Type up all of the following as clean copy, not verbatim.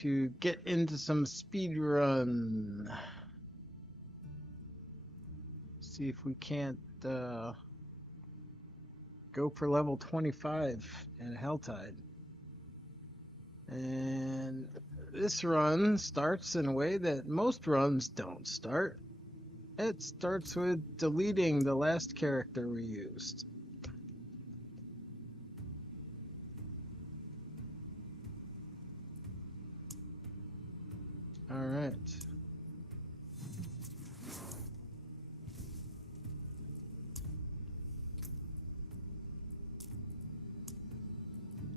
to get into some speed run. See if we can't go for level 25 in Helltide. And this run starts in a way that most runs don't start. It starts with deleting the last character we used. All right.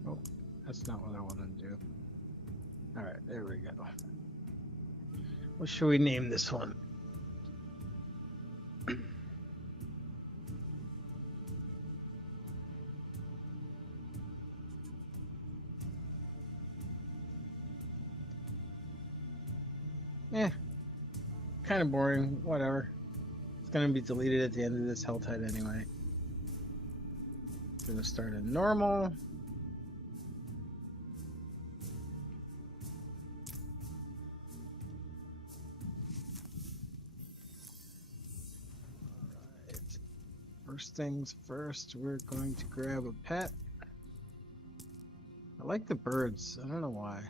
Oh, that's not what I wanted to do. All right, there we go. What should we name this one? Kind of boring. Whatever. It's gonna be deleted at the end of this Helltide anyway. Gonna start in normal. Alright. First things first, we're going to grab a pet. I like the birds. I don't know why.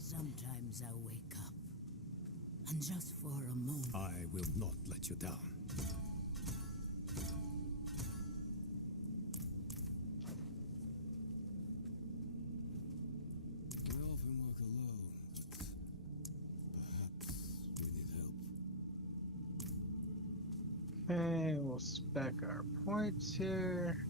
Sometimes I wake up, and just for a moment... I will not let you down. I often walk alone. Perhaps we need help. Okay, we'll spec our points here.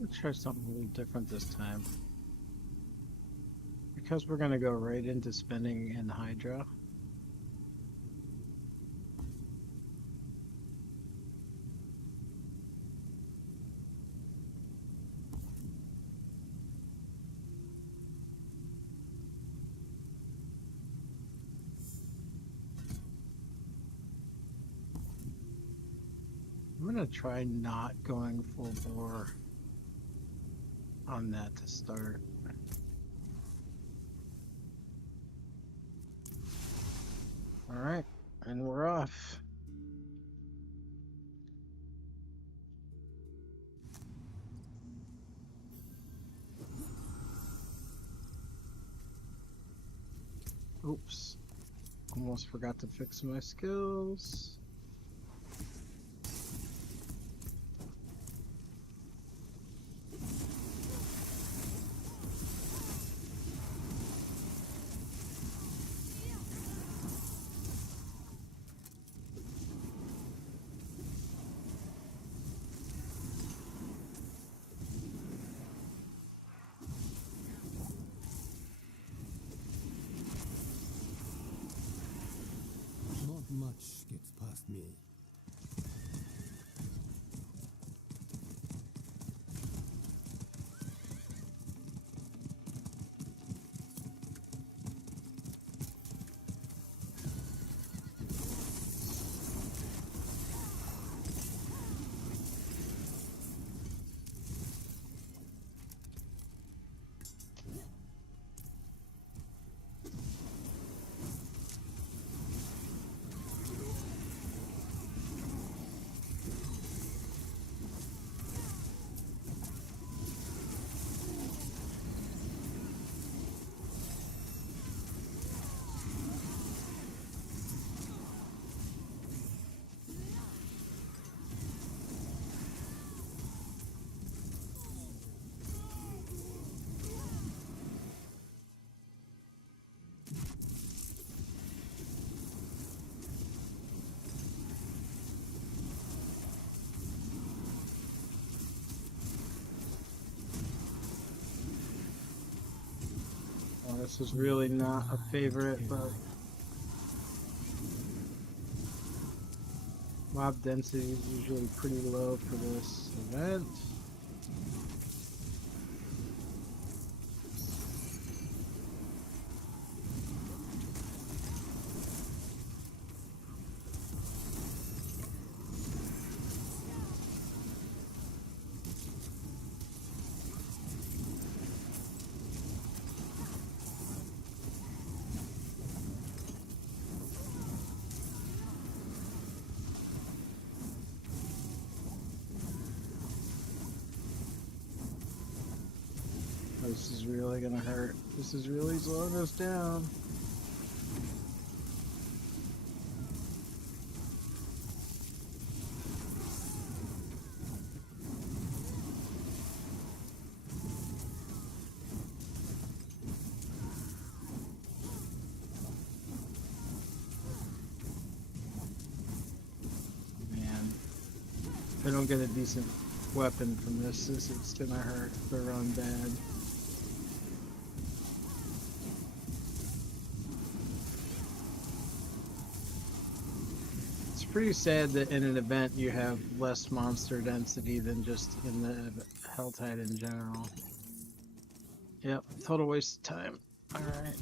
Let's try something a little different this time. Because we're going to go right into spinning in Hydra. I'm going to try not going full bore on that to start. All right, and we're off. Oops, almost forgot to fix my skills. Much gets past me. this is really not a favorite, but mob density is usually pretty low for this event. This is really gonna hurt. This is really slowing us down. Man, if I don't get a decent weapon from this, it's gonna hurt the run bad. It's pretty sad that in an event you have less monster density than just in the Helltide in general. Yep, total waste of time. Alright.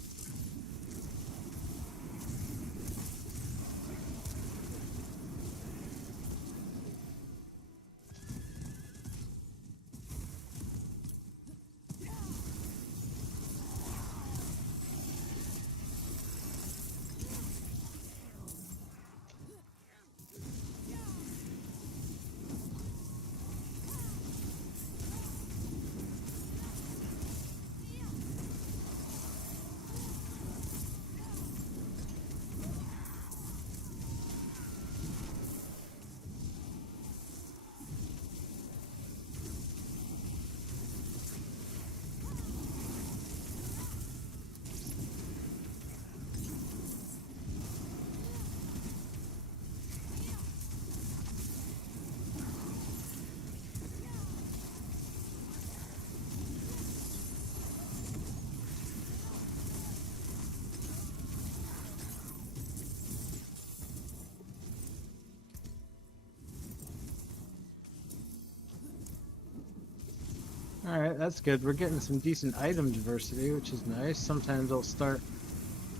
Alright, that's good. We're getting some decent item diversity, which is nice. Sometimes I'll start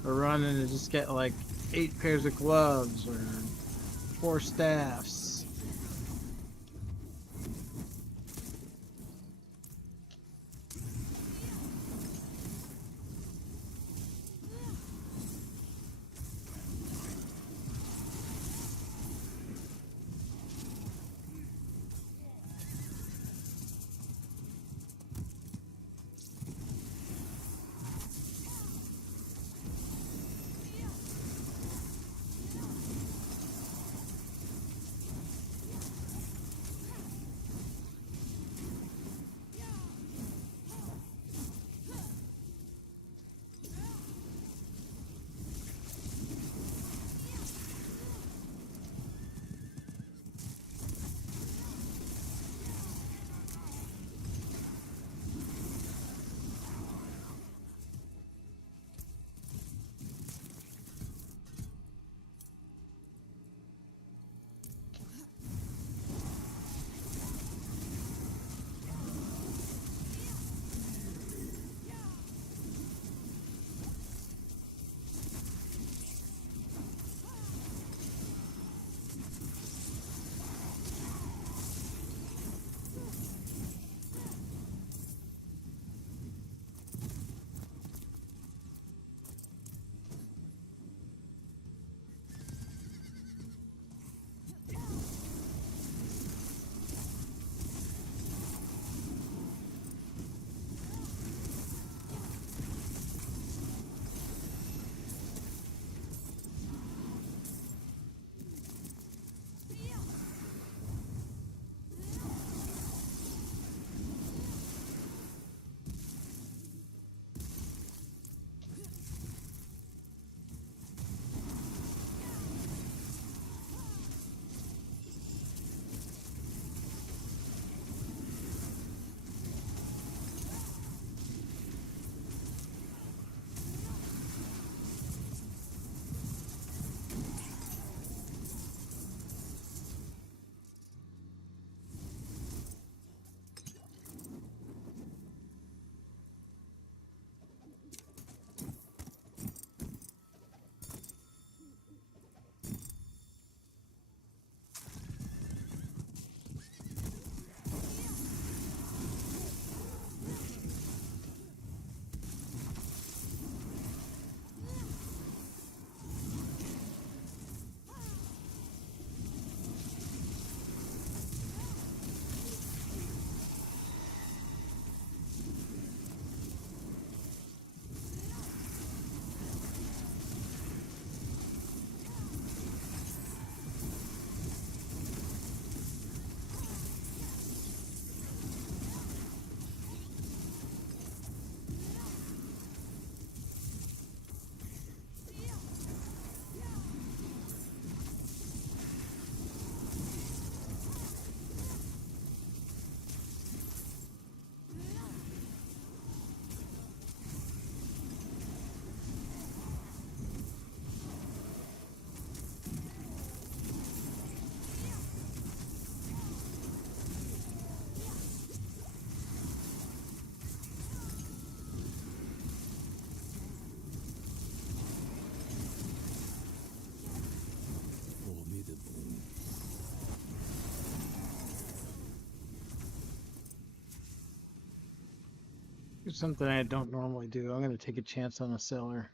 a run and just get like 8 pairs of gloves or 4 staffs. It's something I don't normally do. I'm going to take a chance on a seller.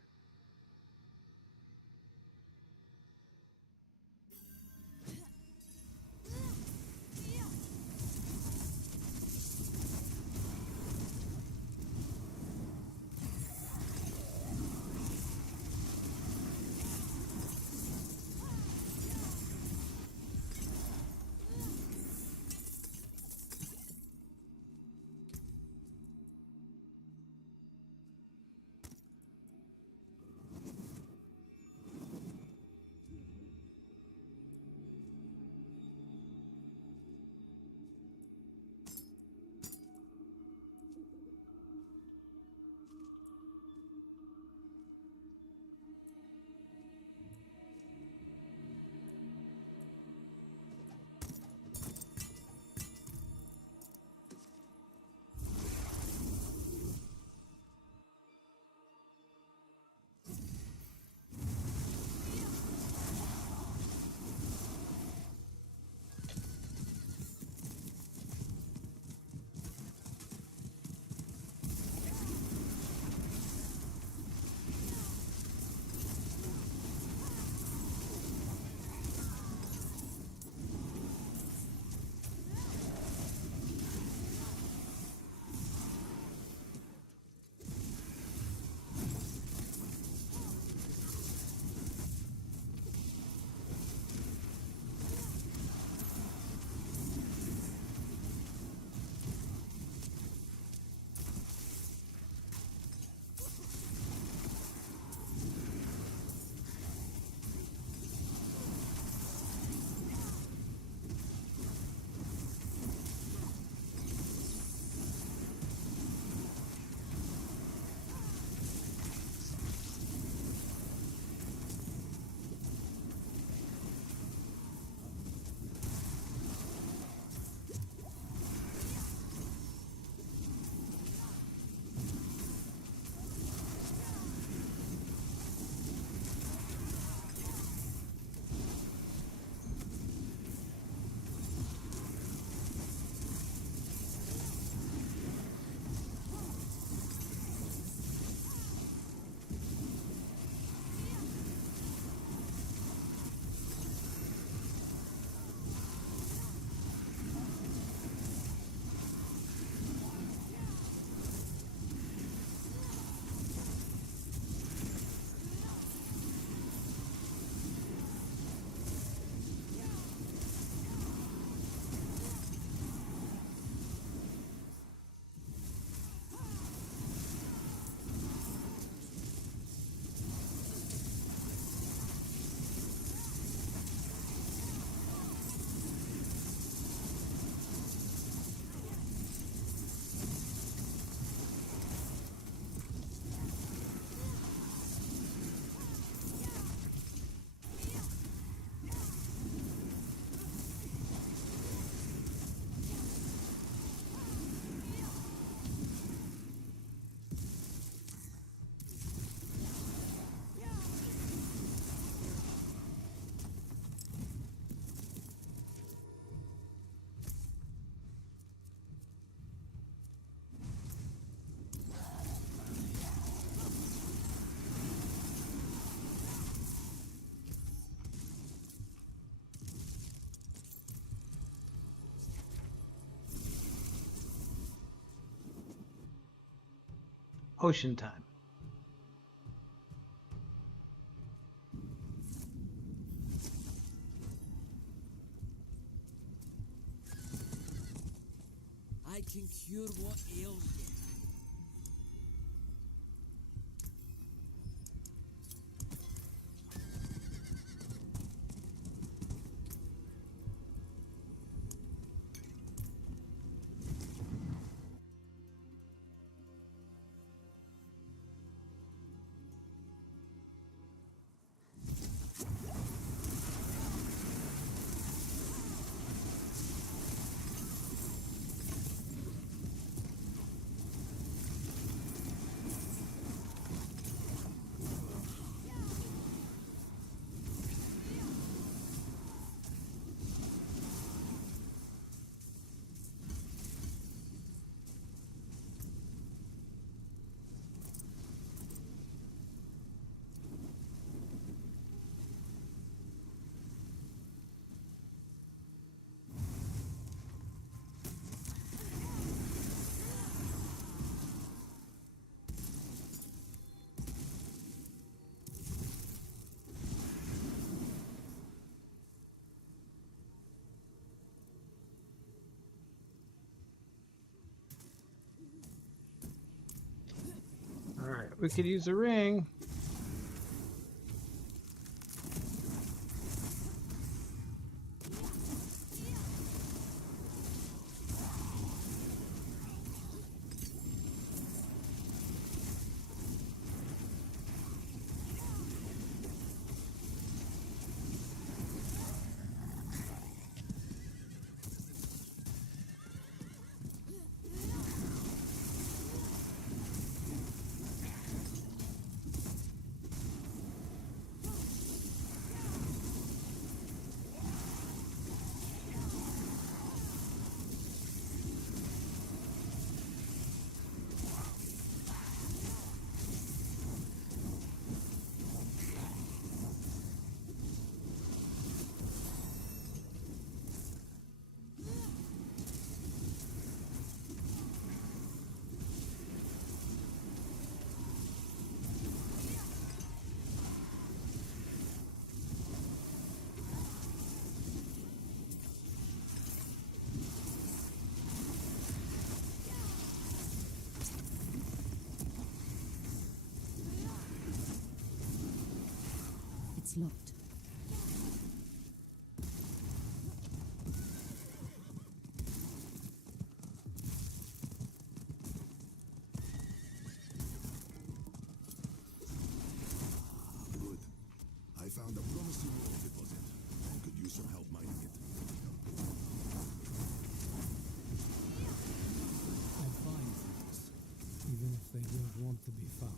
Ocean time. I can cure what ails you. we could use a ring. It's locked. Good. I found a promising ore deposit and could use some help mining it. I find things, even if they don't want to be found.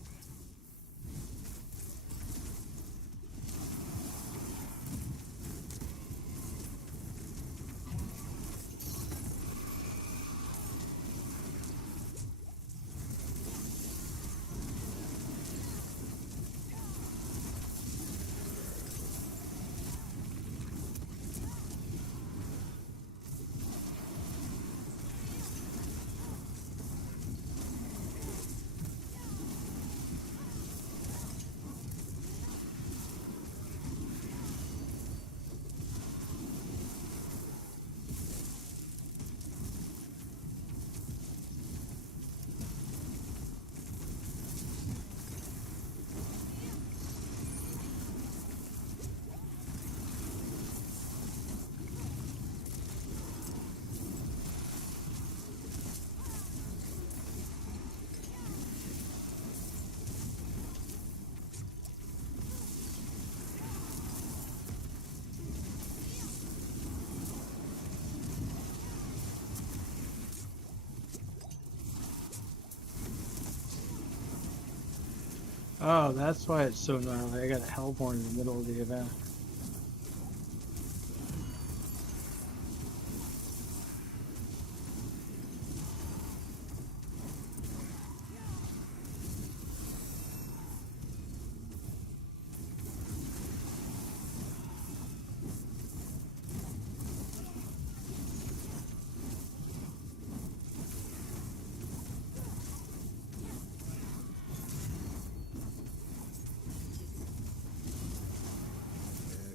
Oh, that's why it's so gnarly. I got a hellborn in the middle of the event.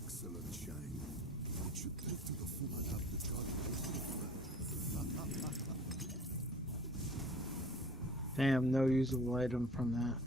Excellent shine. It should take to the full enough to charge Damn, no usable item from that.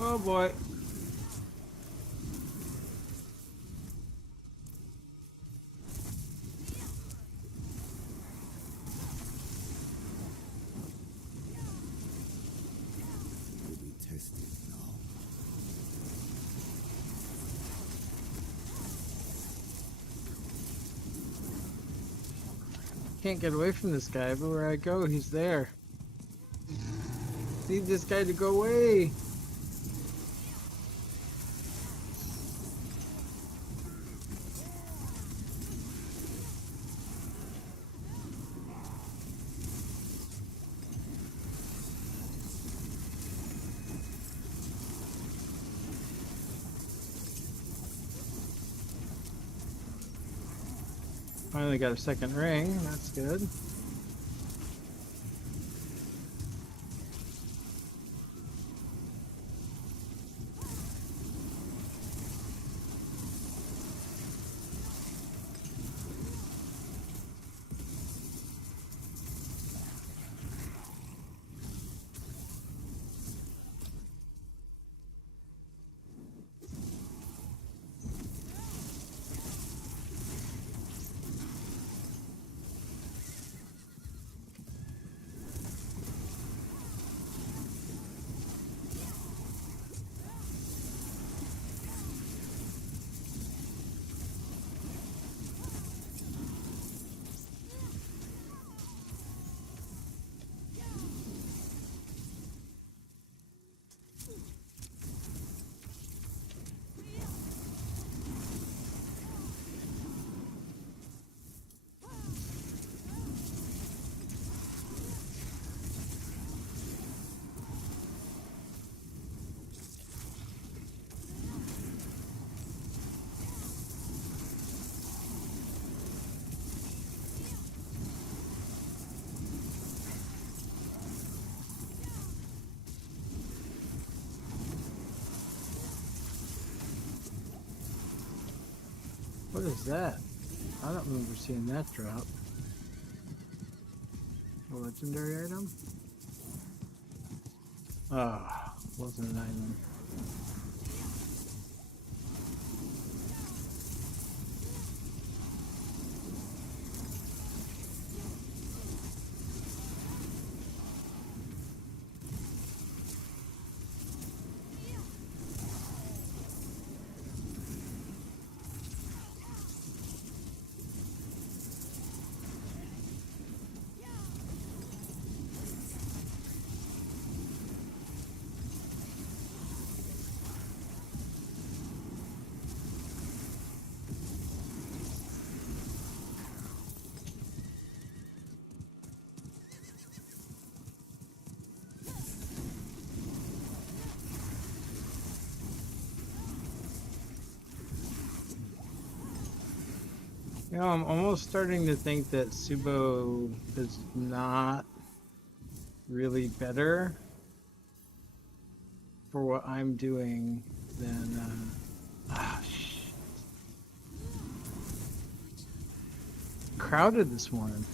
Oh boy. Will be tested now. Can't get away from this guy, but where I go, he's there. Need this guy to go away. Finally got a second ring, that's good. What is that? I don't remember seeing that drop. A legendary item? Oh, wasn't an item. You know, I'm almost starting to think that Subo is not really better for what I'm doing than, shit. Crowded this morning.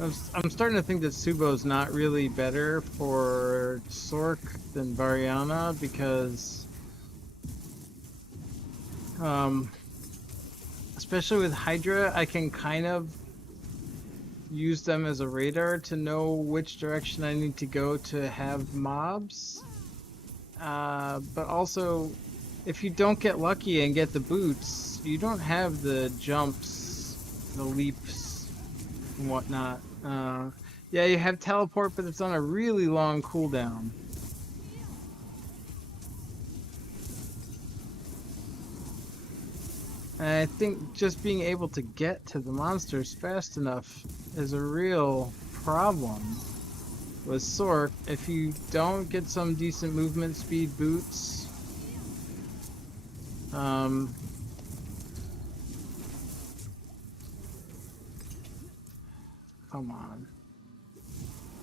I'm starting to think that Subo's not really better for Sork than Variana because, especially with Hydra, I can kind of use them as a radar to know which direction I need to go to have mobs. But also, if you don't get lucky and get the boots, you don't have the jumps, the leaps, and whatnot. Yeah, you have teleport, but it's on a really long cooldown. And I think just being able to get to the monsters fast enough is a real problem with Sork. If you don't get some decent movement speed boots, come on.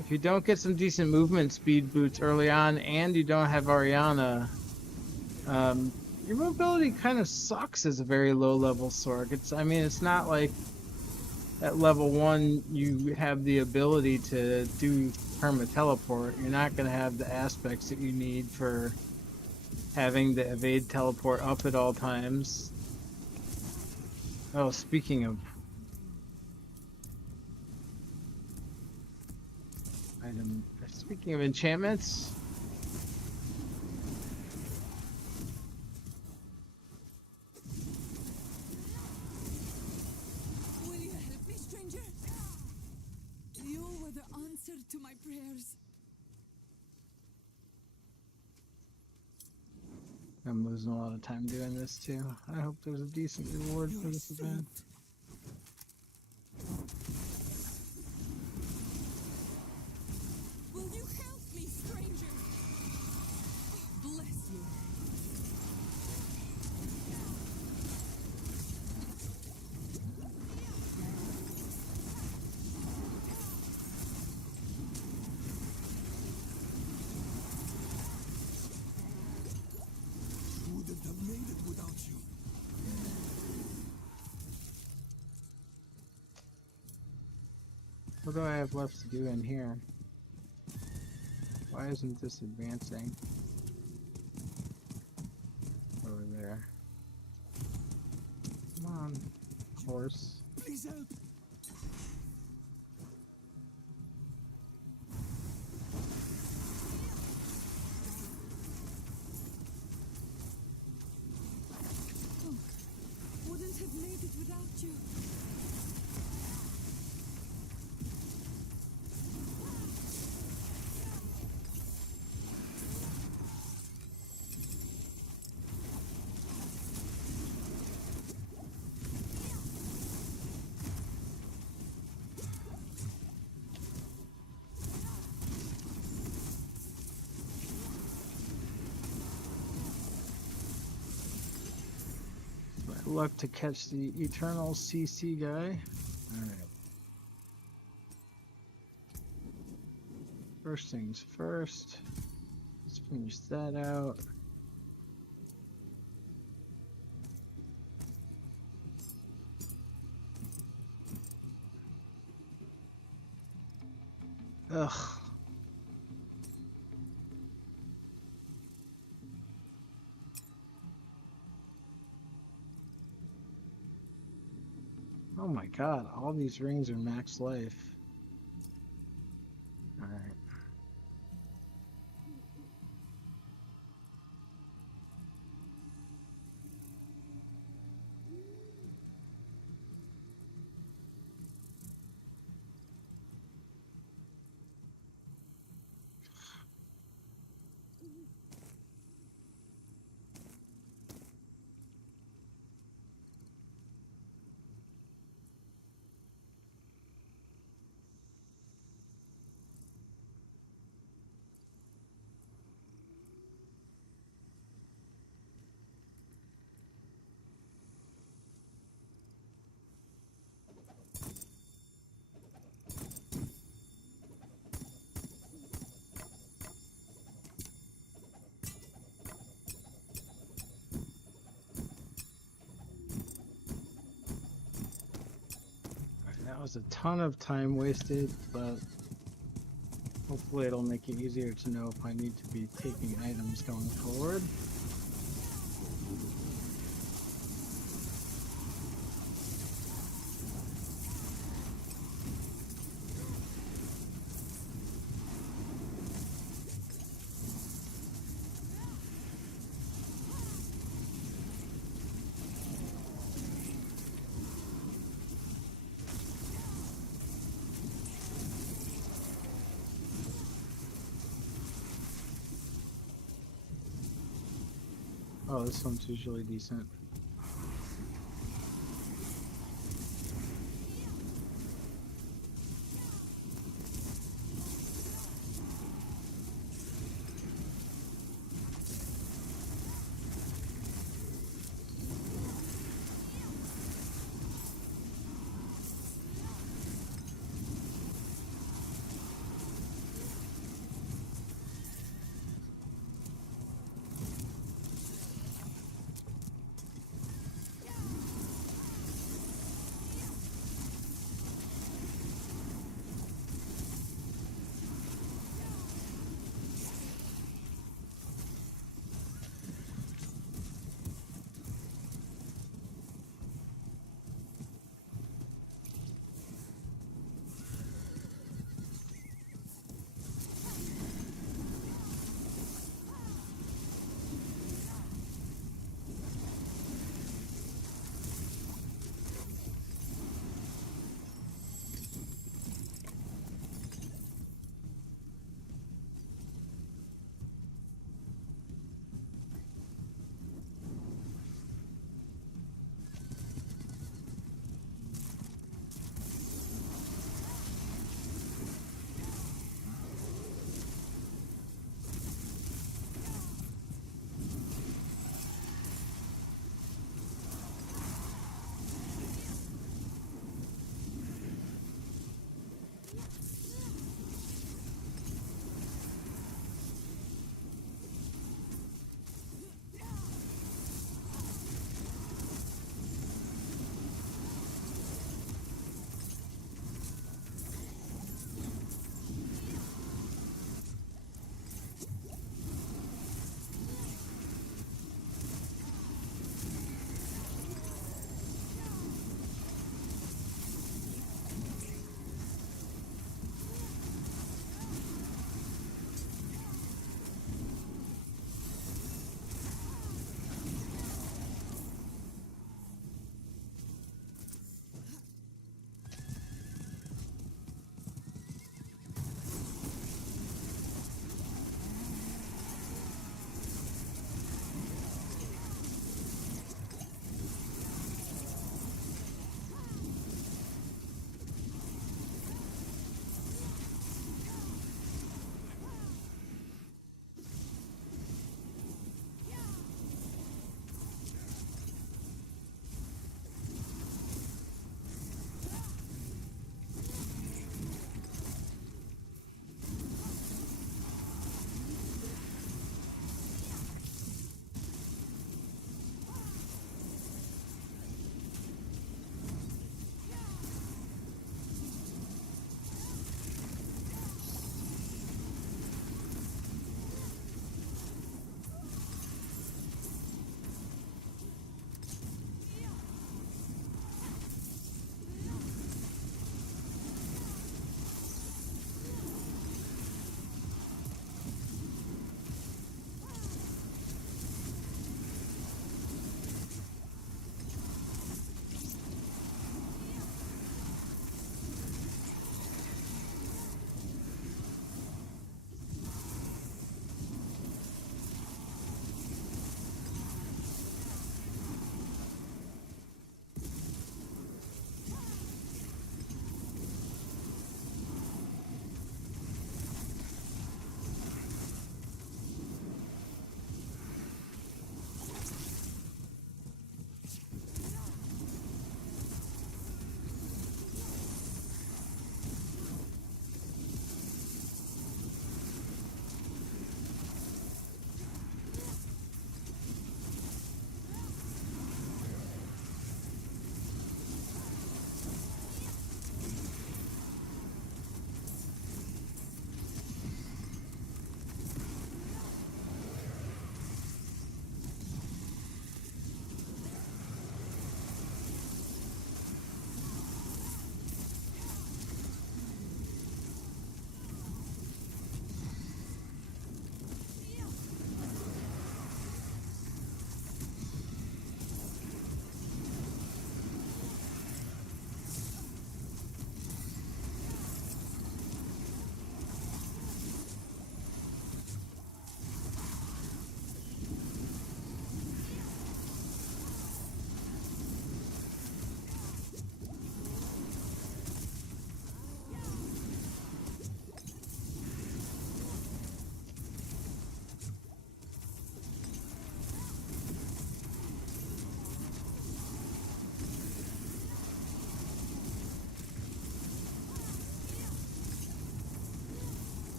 If you don't get some decent movement speed boots early on and you don't have Ariana, your mobility kind of sucks as a very low level Sork. I mean, it's not like at level 1 you have the ability to do perma teleport. You're not going to have the aspects that you need for having the evade teleport up at all times. Oh, speaking of speaking of enchantments, Will you help me, stranger? You were the answer to my prayers. I'm losing a lot of time doing this too. I hope there's a decent reward for this event. Will you help me, stranger? Bless you. Wouldn't have made it without you. What do I have left to do in here? Why isn't this advancing? Over there. Come on, horse. Please help. Wouldn't have made it without you. Luck to catch the eternal CC guy. Alright. First things first. Let's finish that out. Ugh. Oh my god, all these rings are max life. Alright. That was a ton of time wasted, but hopefully it'll make it easier to know if I need to be taking items going forward. Oh, this one's usually decent.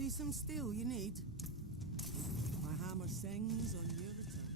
See some steel you need? My hammer sings on your return.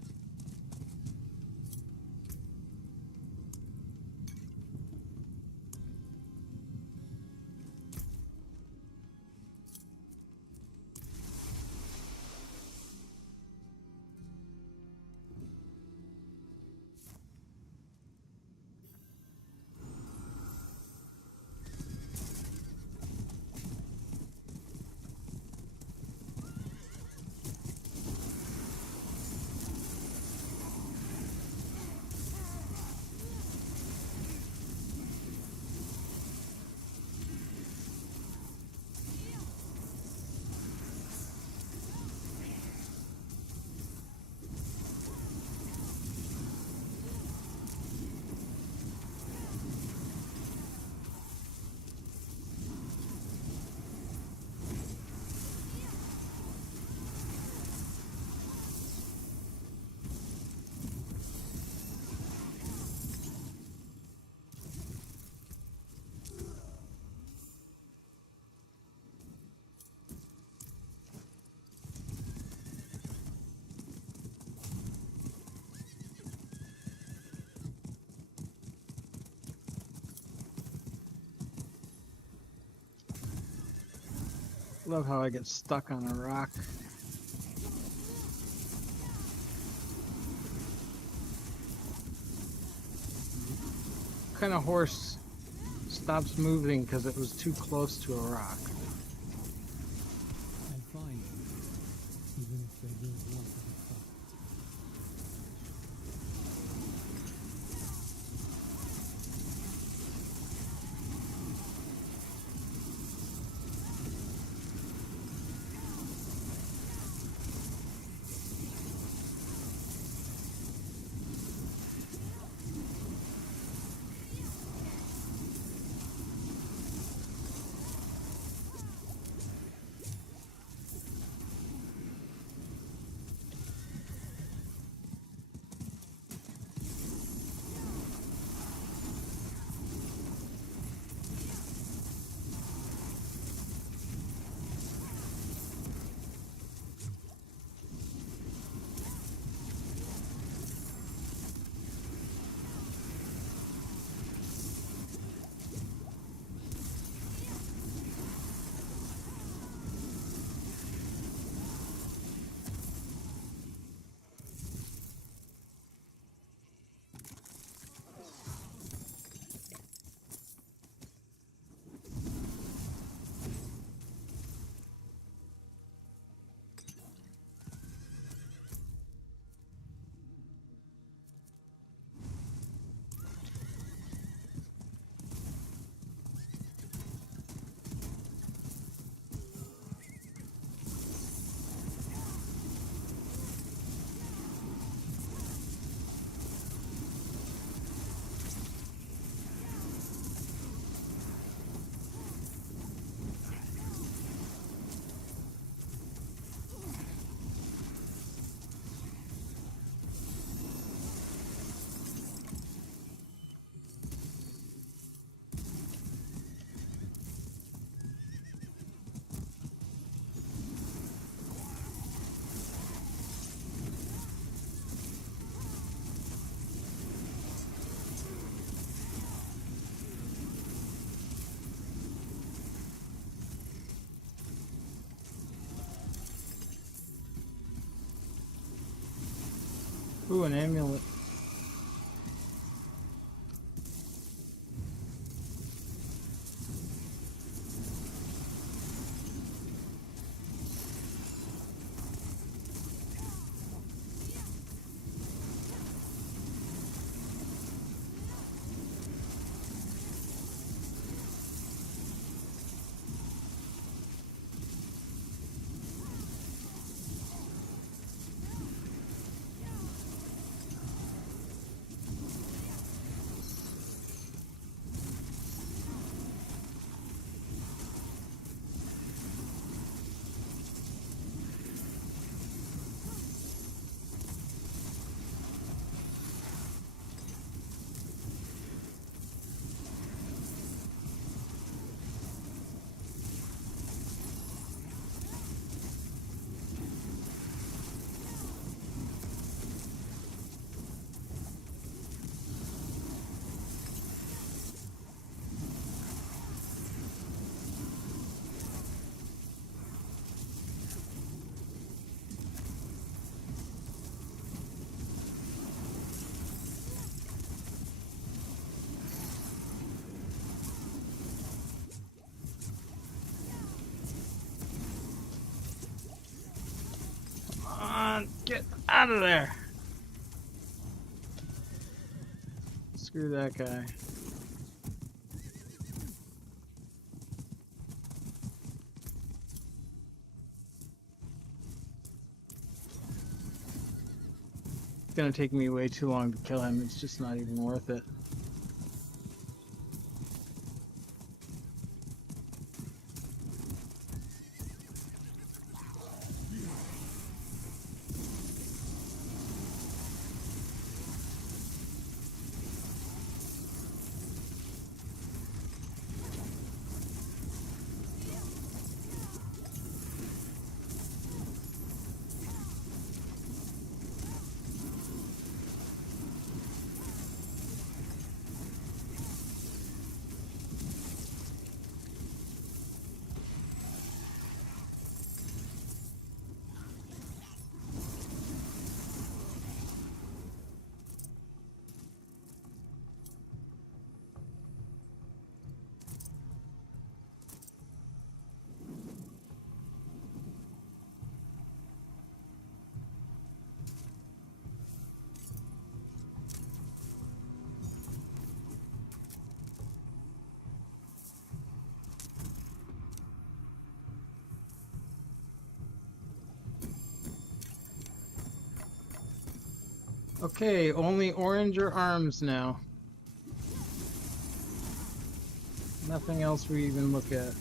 Love how I get stuck on a rock. What kind of horse stops moving because it was too close to a rock? I find them, even if they don't want to be found. Ooh, an amulet. on, get out of there. Screw that guy. It's gonna take me way too long to kill him. It's just not even worth it. Okay, only orange or arms now. Nothing else we even look at.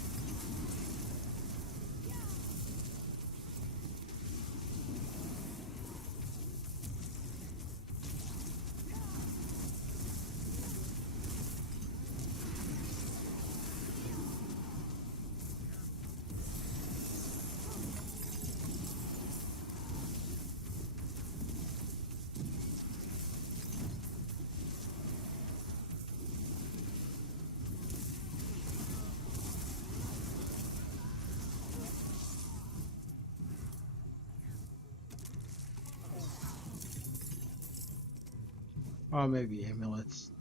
Oh, maybe amulets.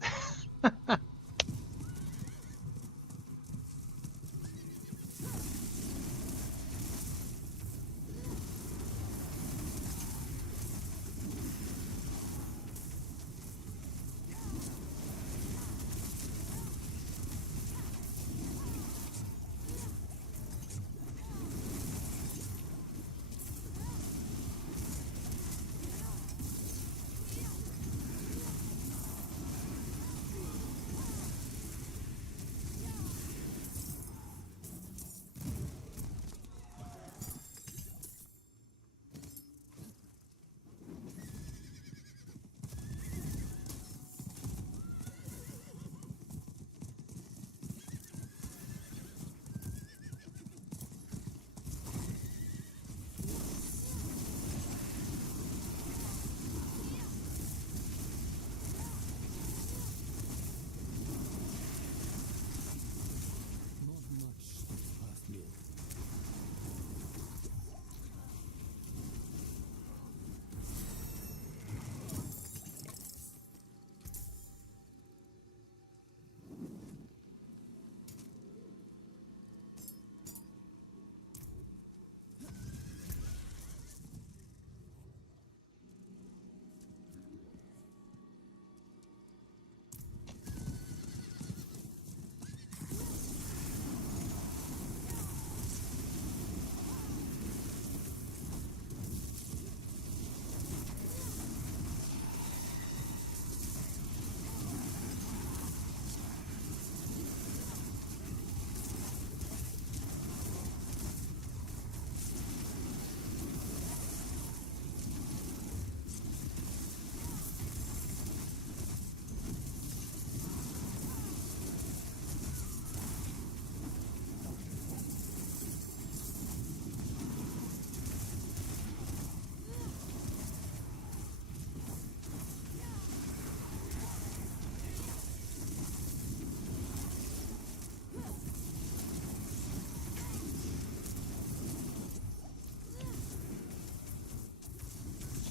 Not much past me.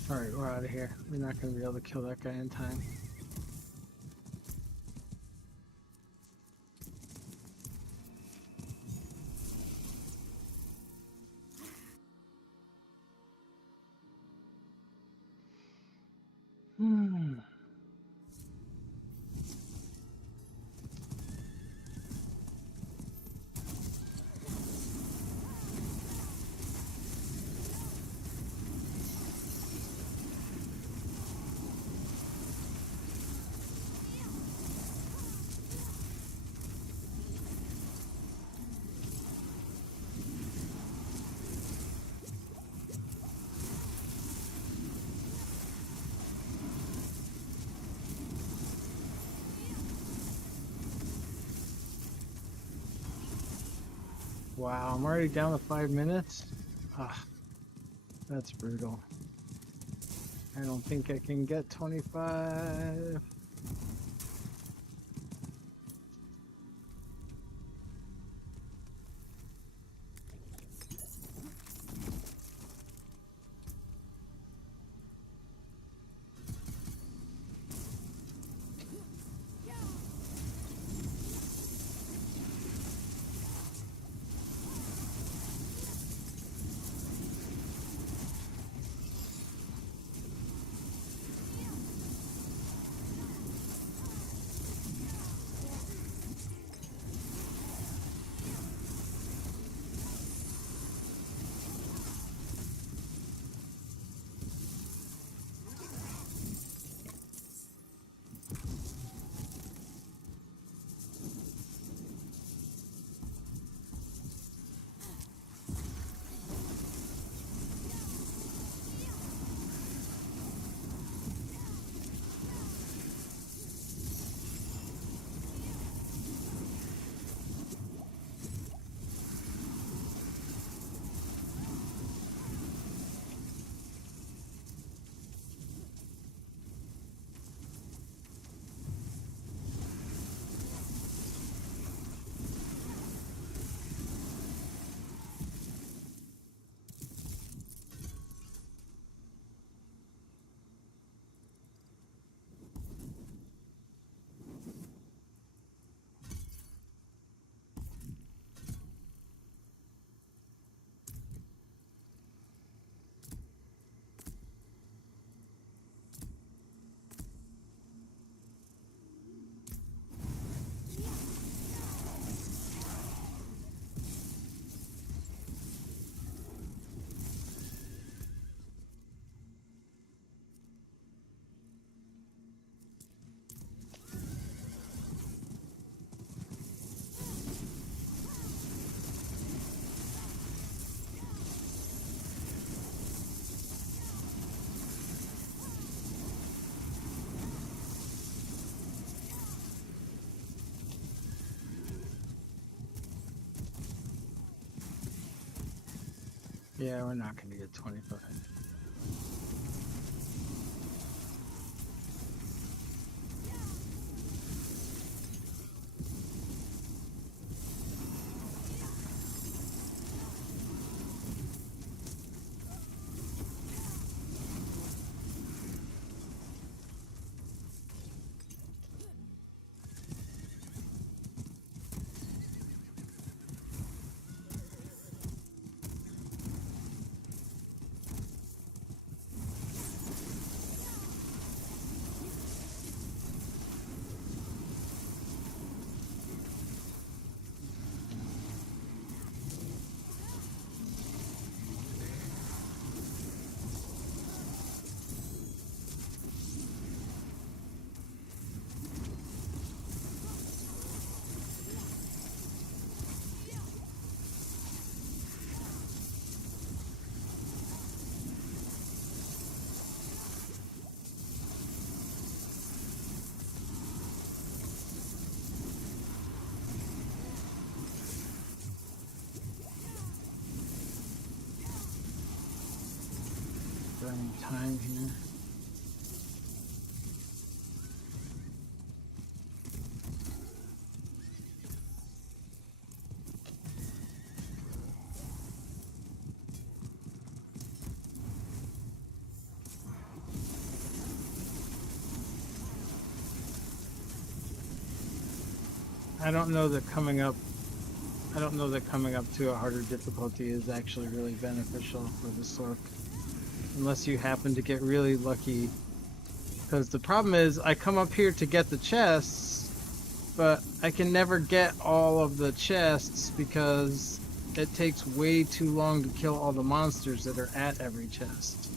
Alright, we're out of here. We're not going to be able to kill that guy in time. Wow, I'm already down to 5 minutes? Ah, that's brutal. I don't think I can get 25. Yeah, we're not gonna get 25. Running time here. I don't know that coming up to a harder difficulty is actually really beneficial for the Sork. Unless you happen to get really lucky. Because the problem is, I come up here to get the chests, but I can never get all of the chests because it takes way too long to kill all the monsters that are at every chest.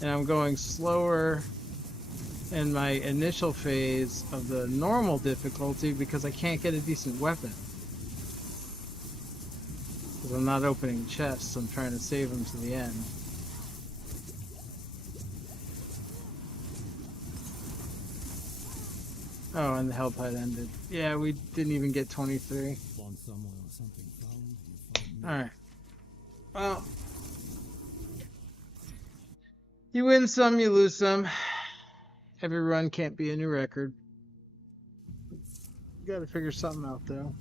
And I'm going slower in my initial phase of the normal difficulty because I can't get a decent weapon. Because I'm not opening chests, I'm trying to save them to the end. Oh, and the Helltide ended. Yeah, we didn't even get 23. want someone or something found, you find me. Alright. Well, you win some, you lose some. Every run can't be a new record. You gotta figure something out, though.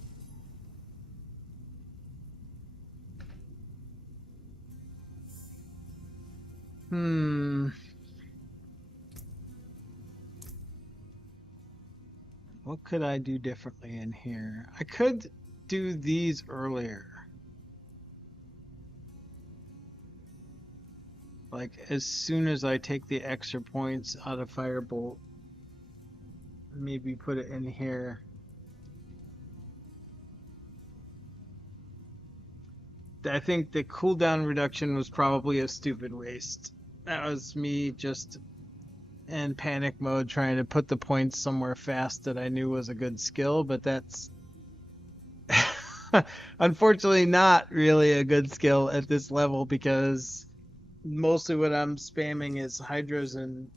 What could I do differently in here? I could do these earlier. Like, as soon as I take the extra points out of Firebolt, maybe put it in here. I think the cooldown reduction was probably a stupid waste. That was me just in panic mode trying to put the points somewhere fast that I knew was a good skill, but that's unfortunately not really a good skill at this level because mostly what I'm spamming is Hydras and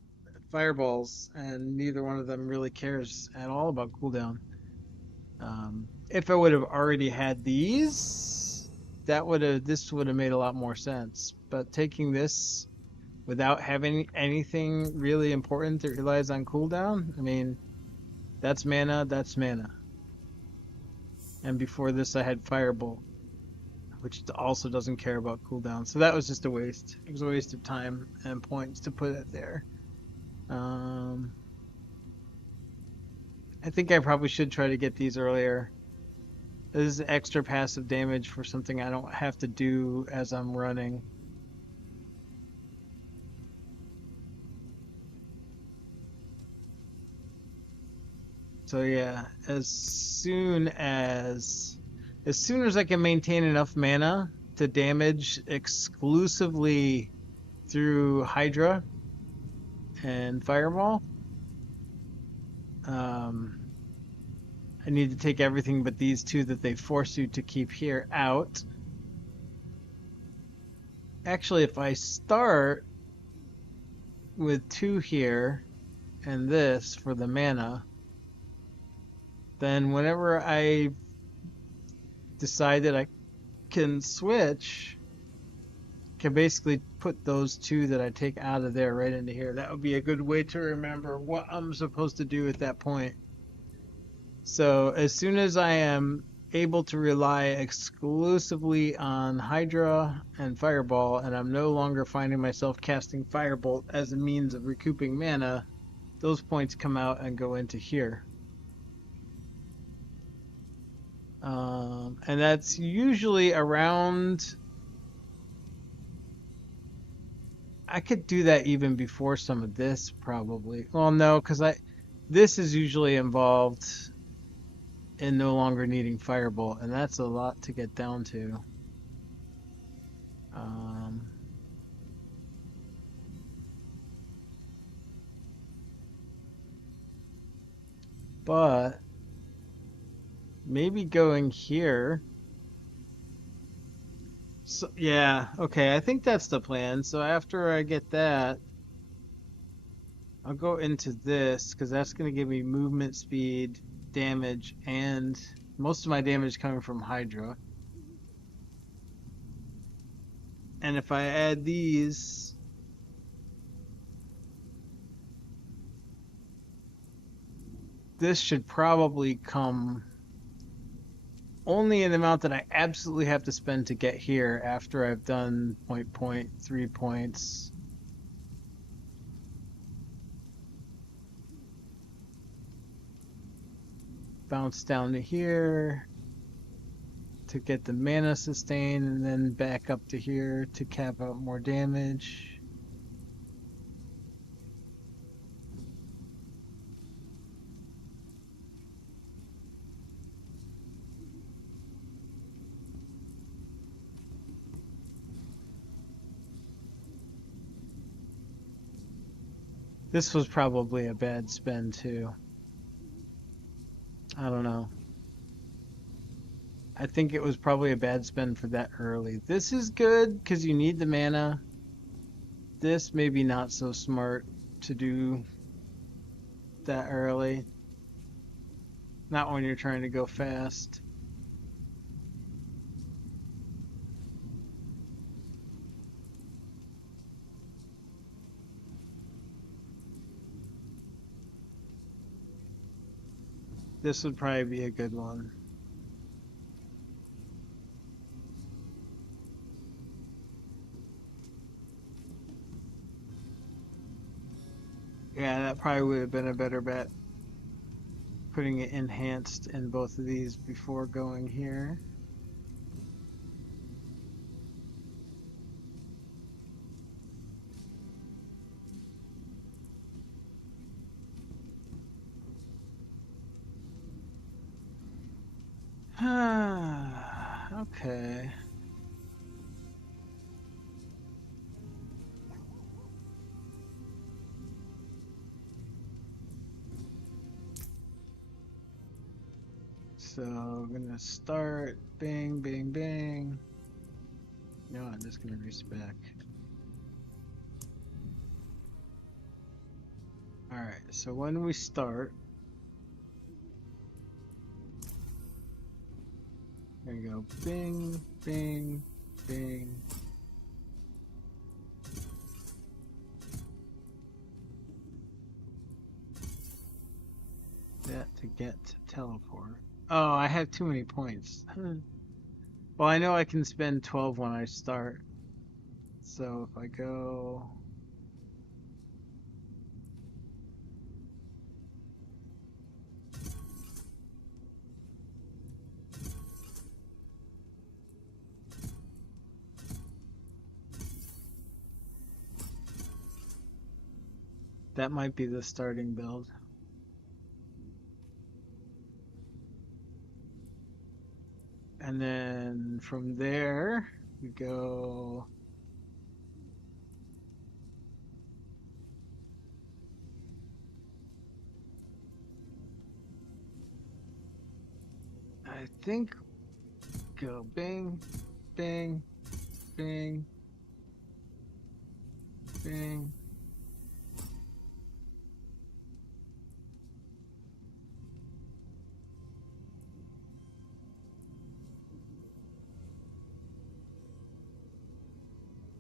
Fireballs, and neither one of them really cares at all about cooldown. If I would have already had these, this would have made a lot more sense. But taking this without having anything really important that relies on cooldown, I mean, that's mana, that's mana. And before this I had Firebolt, which also doesn't care about cooldown. So that was just a waste. It was a waste of time and points to put it there. I think I probably should try to get these earlier. This is extra passive damage for something I don't have to do as I'm running. So yeah, as soon as I can maintain enough mana to damage exclusively through Hydra and Fireball, I need to take everything but these two that they force you to keep here out. Actually, if I start with 2 here and this for the mana, then whenever I decide that I can switch, can basically put those 2 that I take out of there right into here. That would be a good way to remember what I'm supposed to do at that point. So as soon as I am able to rely exclusively on Hydra and Fireball, and I'm no longer finding myself casting Firebolt as a means of recouping mana, those points come out and go into here. And that's usually around... I could do that even before some of this, probably. Well, no, because this is usually involved in no longer needing Firebolt, and that's a lot to get down to. But maybe going here. So yeah, okay, I think that's the plan. So after I get that, I'll go into this because that's going to give me movement speed, damage, and most of my damage coming from Hydra. And if I add these, this should probably come only in the amount that I absolutely have to spend to get here after I've done 3 points. Bounce down to here to get the mana sustain, and then back up to here to cap out more damage. This was probably a bad spend too. I don't know. I think it was probably a bad spend for that early. This is good because you need the mana. This maybe not so smart to do that early. Not when you're trying to go fast. This would probably be a good one. Yeah, that probably would have been a better bet. Putting it enhanced in both of these before going here. Okay. So I'm gonna start bing, bing, bing. No, I'm just gonna respec. Alright, so when we start, there you go, bing, bing, bing. That to get to teleport. Oh, I have too many points. Well, I know I can spend 12 when I start. So if I go... That might be the starting build. And then from there, we go... I think go bing, bing, bing, bing.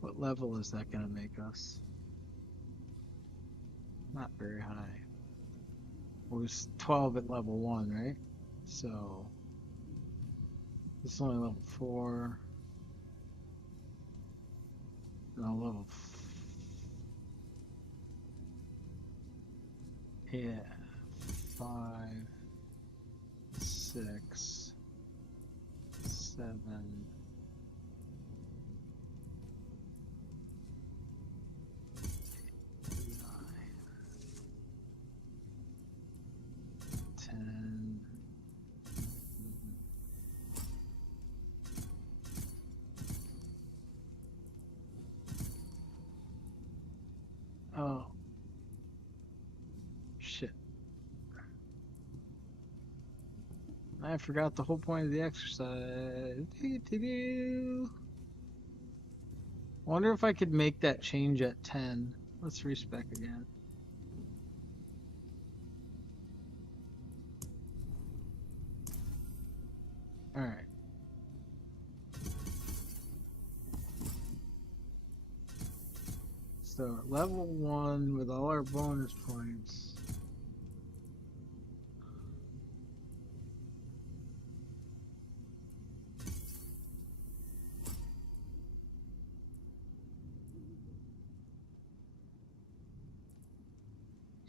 What level is that gonna make us? Not very high. It was 12 at level 1, right? So this is only level 4. No, level yeah, 5, 6, 7. 10. Oh. Shit. I forgot the whole point of the exercise. Wonder if I could make that change at 10. Let's respec again. Alright. So at level 1 with all our bonus points.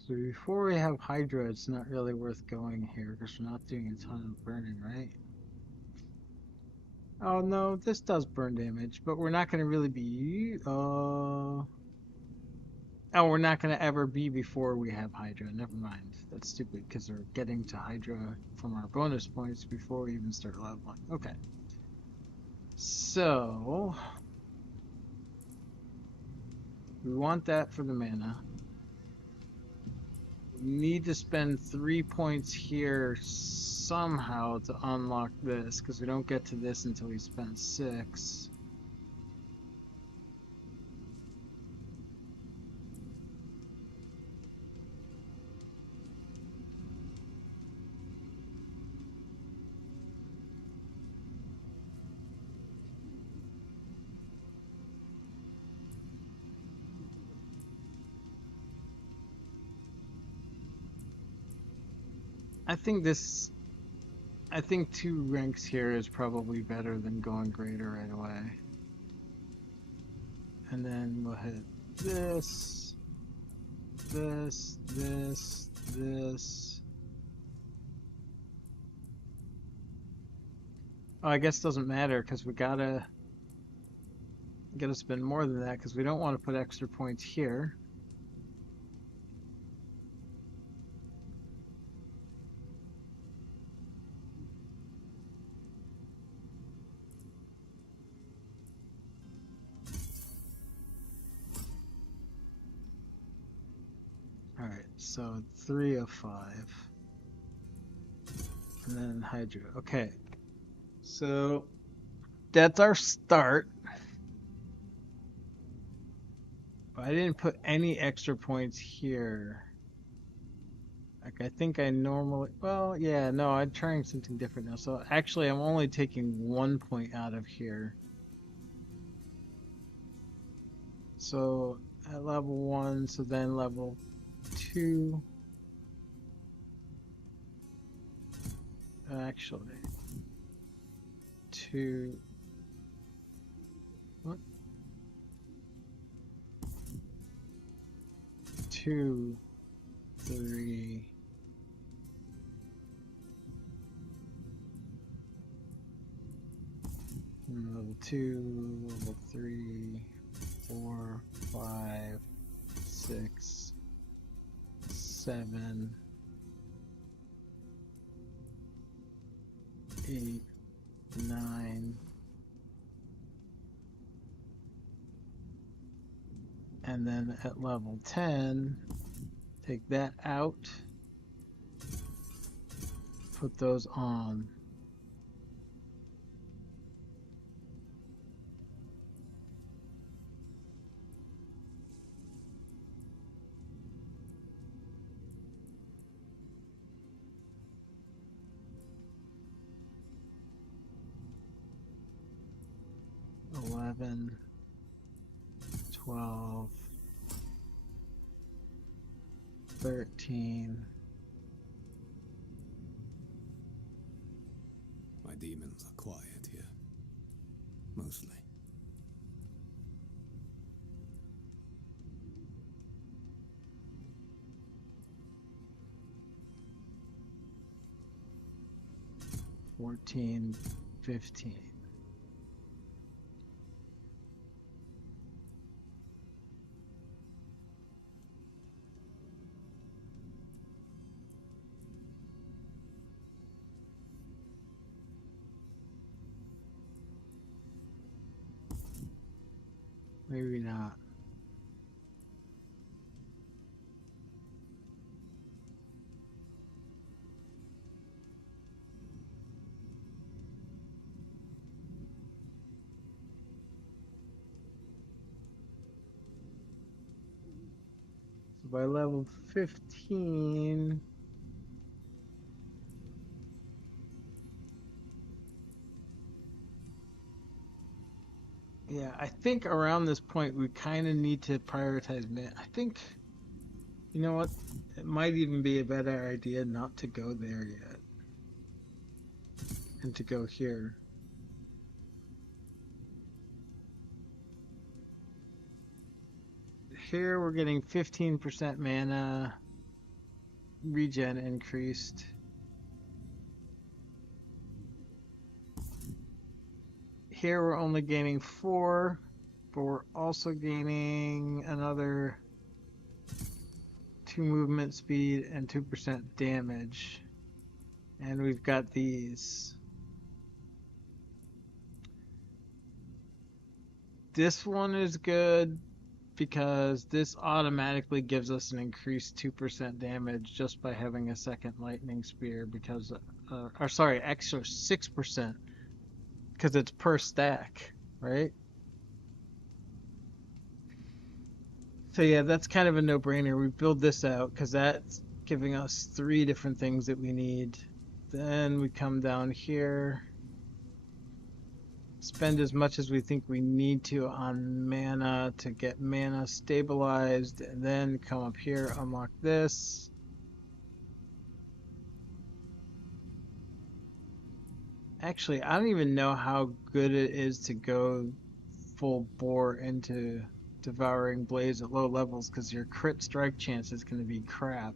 So before we have Hydra, it's not really worth going here because we're not doing a ton of burning, right? Oh no, this does burn damage, but we're not going to really be... Oh, we're not going to ever be before we have Hydra. Never mind. That's stupid because we're getting to Hydra from our bonus points before we even start leveling. Okay. So... we want that for the mana. We need to spend 3 points here somehow to unlock this because we don't get to this until we spend 6. I think this, I think 2 ranks here is probably better than going greater right away. And then we'll hit this, this, this, this. Oh, I guess it doesn't matter because we gotta spend more than that because we don't want to put extra points here. Alright, so 3 of 5. And then Hydra. Okay. So that's our start. But I didn't put any extra points here. Like I think I normally, well, yeah, no, I'm trying something different now. So actually I'm only taking 1 point out of here. So at level 1, so then level 2. Actually, 2. What? 2, 3. Level 2, level 3, 4, 5, 6, 7, 8, 9, and then at level 10, take that out, put those on. Eleven, 12, 13. My demons are quiet here. Mostly. Fourteen, 15. Maybe not. So by level 15, yeah, I think around this point we kind of need to prioritize man. I think, you know what? It might even be a better idea not to go there yet and to go here. Here we're getting 15% mana, regen increased. Here we're only gaining 4, but we're also gaining another 2 movement speed and 2% damage. And we've got these. This one is good because this automatically gives us an increased 2% damage just by having a second lightning spear because, or sorry, extra 6% because it's per stack, right? So yeah, that's kind of a no-brainer. We build this out because that's giving us 3 different things that we need. Then we come down here, spend as much as we think we need to on mana to get mana stabilized, and then come up here, unlock this. Actually, I don't even know how good it is to go full bore into Devouring Blaze at low levels because your crit strike chance is going to be crap.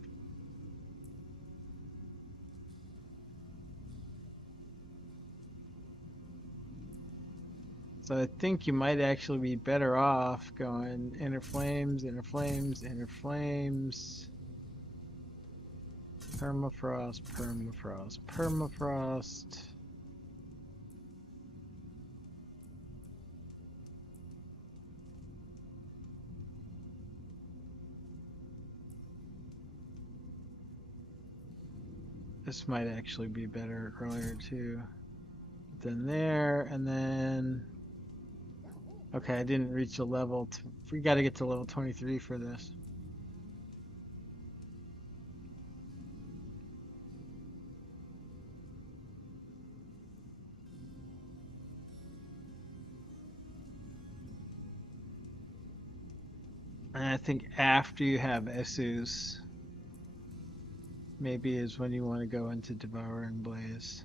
So I think you might actually be better off going Inner Flames, Inner Flames, Inner Flames, Permafrost, Permafrost, Permafrost. This might actually be better earlier too. Then there, and then... Okay, I didn't reach a level. We got to get to level 23 for this. And I think after you have Essus, maybe is when you want to go into Devouring Blaze.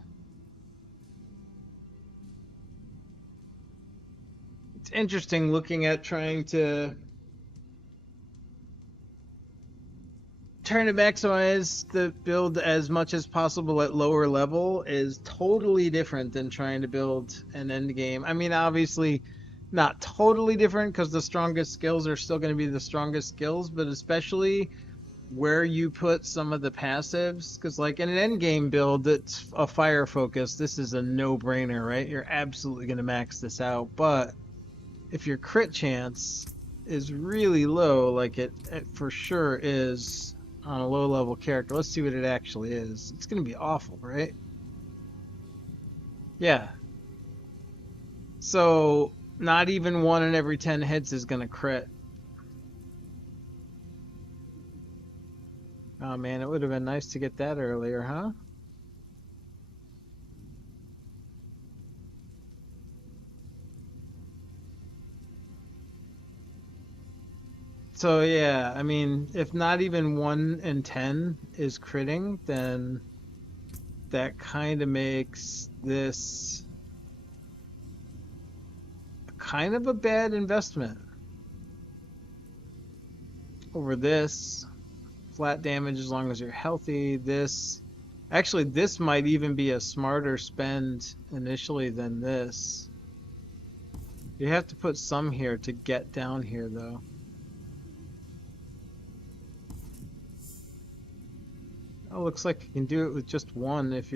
It's interesting looking at trying to maximize the build as much as possible at lower level is totally different than trying to build an end game. I mean, obviously not totally different because the strongest skills are still going to be the strongest skills, but especially where you put some of the passives, because like in an end game build that's a fire focus, this is a no-brainer, right? You're absolutely going to max this out, but if your crit chance is really low, like it for sure is on a low level character. Let's see what it actually is. It's going to be awful, right? Yeah. So not even 1 in every 10 hits is going to crit. Oh man, it would have been nice to get that earlier, huh? So yeah, I mean, if not even 1 in 10 is critting, then that kind of makes this kind of a bad investment over this. Flat damage as long as you're healthy. This might even be a smarter spend initially than this. You have to put some here to get down here though. Oh, looks like you can do it with just 1 if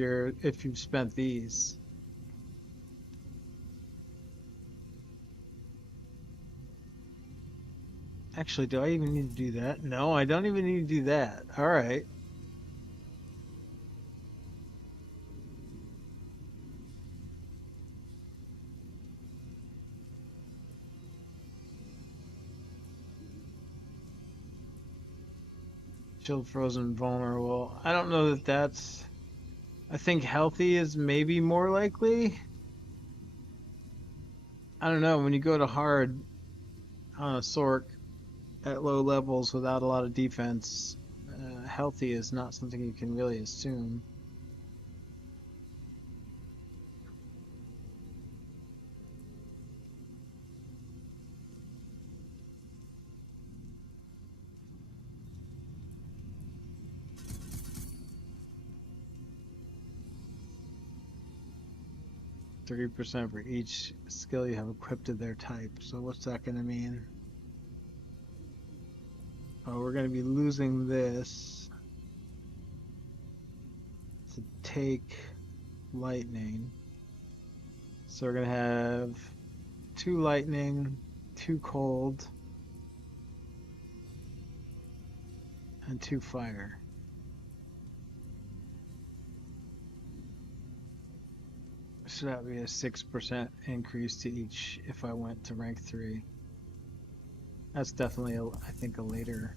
you've spent these. Actually, do I even need to do that? No, I don't even need to do that. All right. Shield frozen vulnerable. I don't know that that's... I think healthy is maybe more likely. I don't know. When you go to hard on a Sork at low levels without a lot of defense, healthy is not something you can really assume. %, for each skill you have equipped to their type. So what's that going to mean? Oh, we're going to be losing this to take lightning. So we're going to have 2 lightning, 2 cold, and 2 fire. So that would be a 6% increase to each if I went to rank 3. That's definitely, I think, a later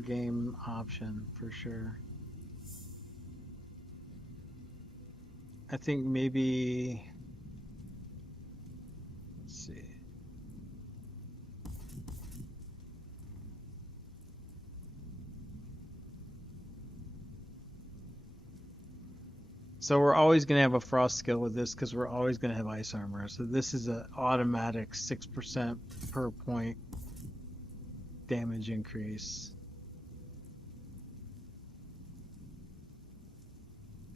game option for sure. I think maybe, let's see. So we're always going to have a frost skill with this because we're always going to have ice armor. So this is an automatic 6% per point damage increase.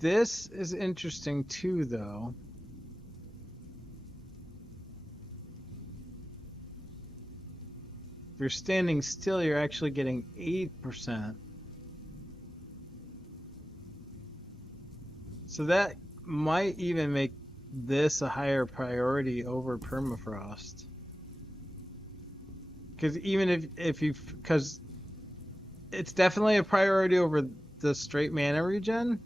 This is interesting too, though. If you're standing still, you're actually getting 8%. So that might even make this a higher priority over permafrost. Because even if you, because it's definitely a priority over the straight mana regen.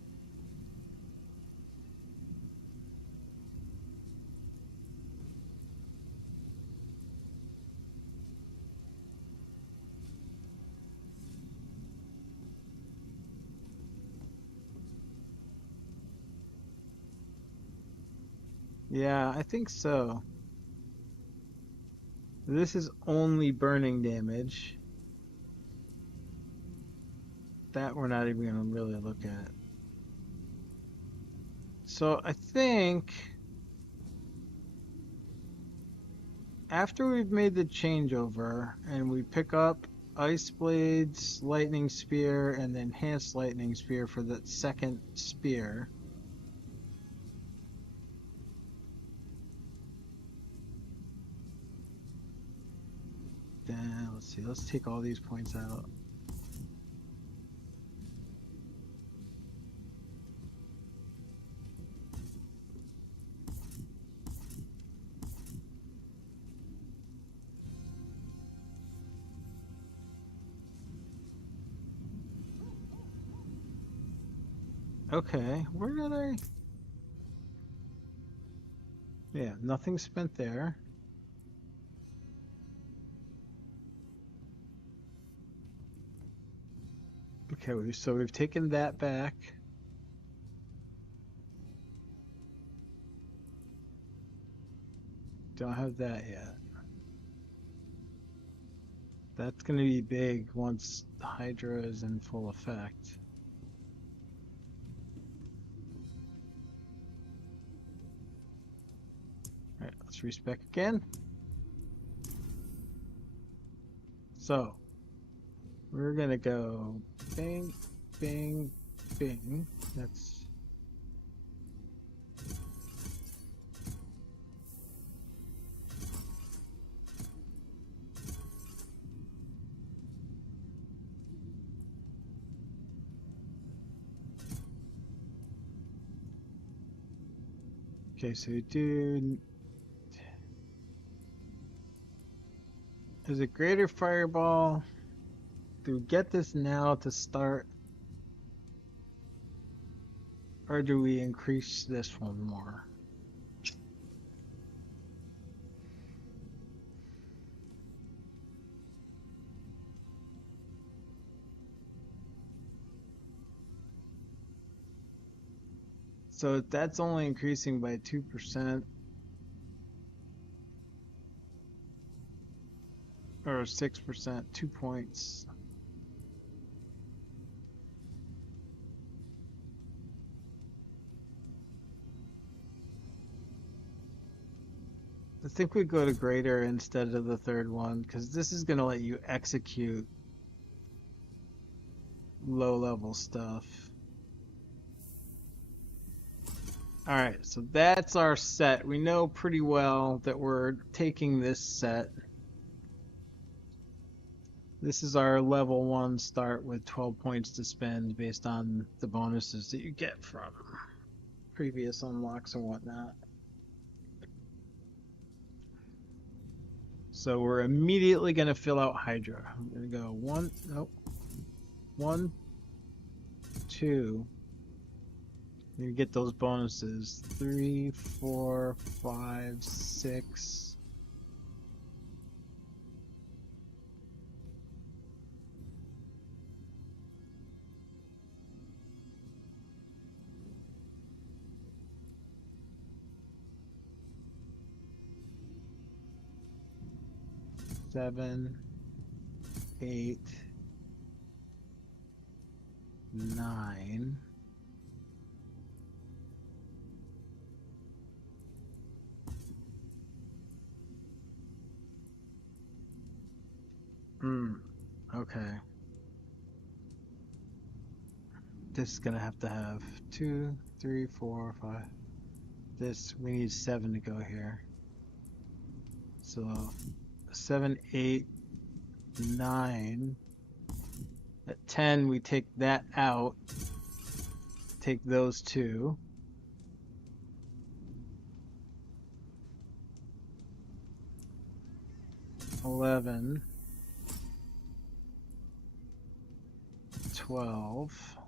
Yeah, I think so. This is only burning damage. That we're not even going to really look at. So I think after we've made the changeover and we pick up Ice Blades, Lightning Spear, and the Enhanced Lightning Spear for the second spear. Then let's see, let's take all these points out. Okay, where did I? Yeah, nothing spent there. Okay, so we've taken that back. Don't have that yet. That's going to be big once Hydra is in full effect. Alright, let's respec again. So, we're going to go bing, bing, bing. That's... Okay, so we do... Is it greater fireball? Do we get this now to start? Or do we increase this one more? So that's only increasing by 2%. Or 6%, 2 points. I think we go to greater instead of the third one, because this is going to let you execute low-level stuff. Alright, so that's our set. We know pretty well that we're taking this set. This is our level 1 start with 12 points to spend based on the bonuses that you get from previous unlocks and whatnot. So we're immediately going to fill out Hydra. I'm going to go 1, 2. You get those bonuses. 3, 4, 5, 6. Seven, 8, 9. Okay. This is gonna have to have 2, 3, 4, 5. This, we need 7 to go here. So 7, 8, 9. At 10, we take that out. Take those two. 11, 12,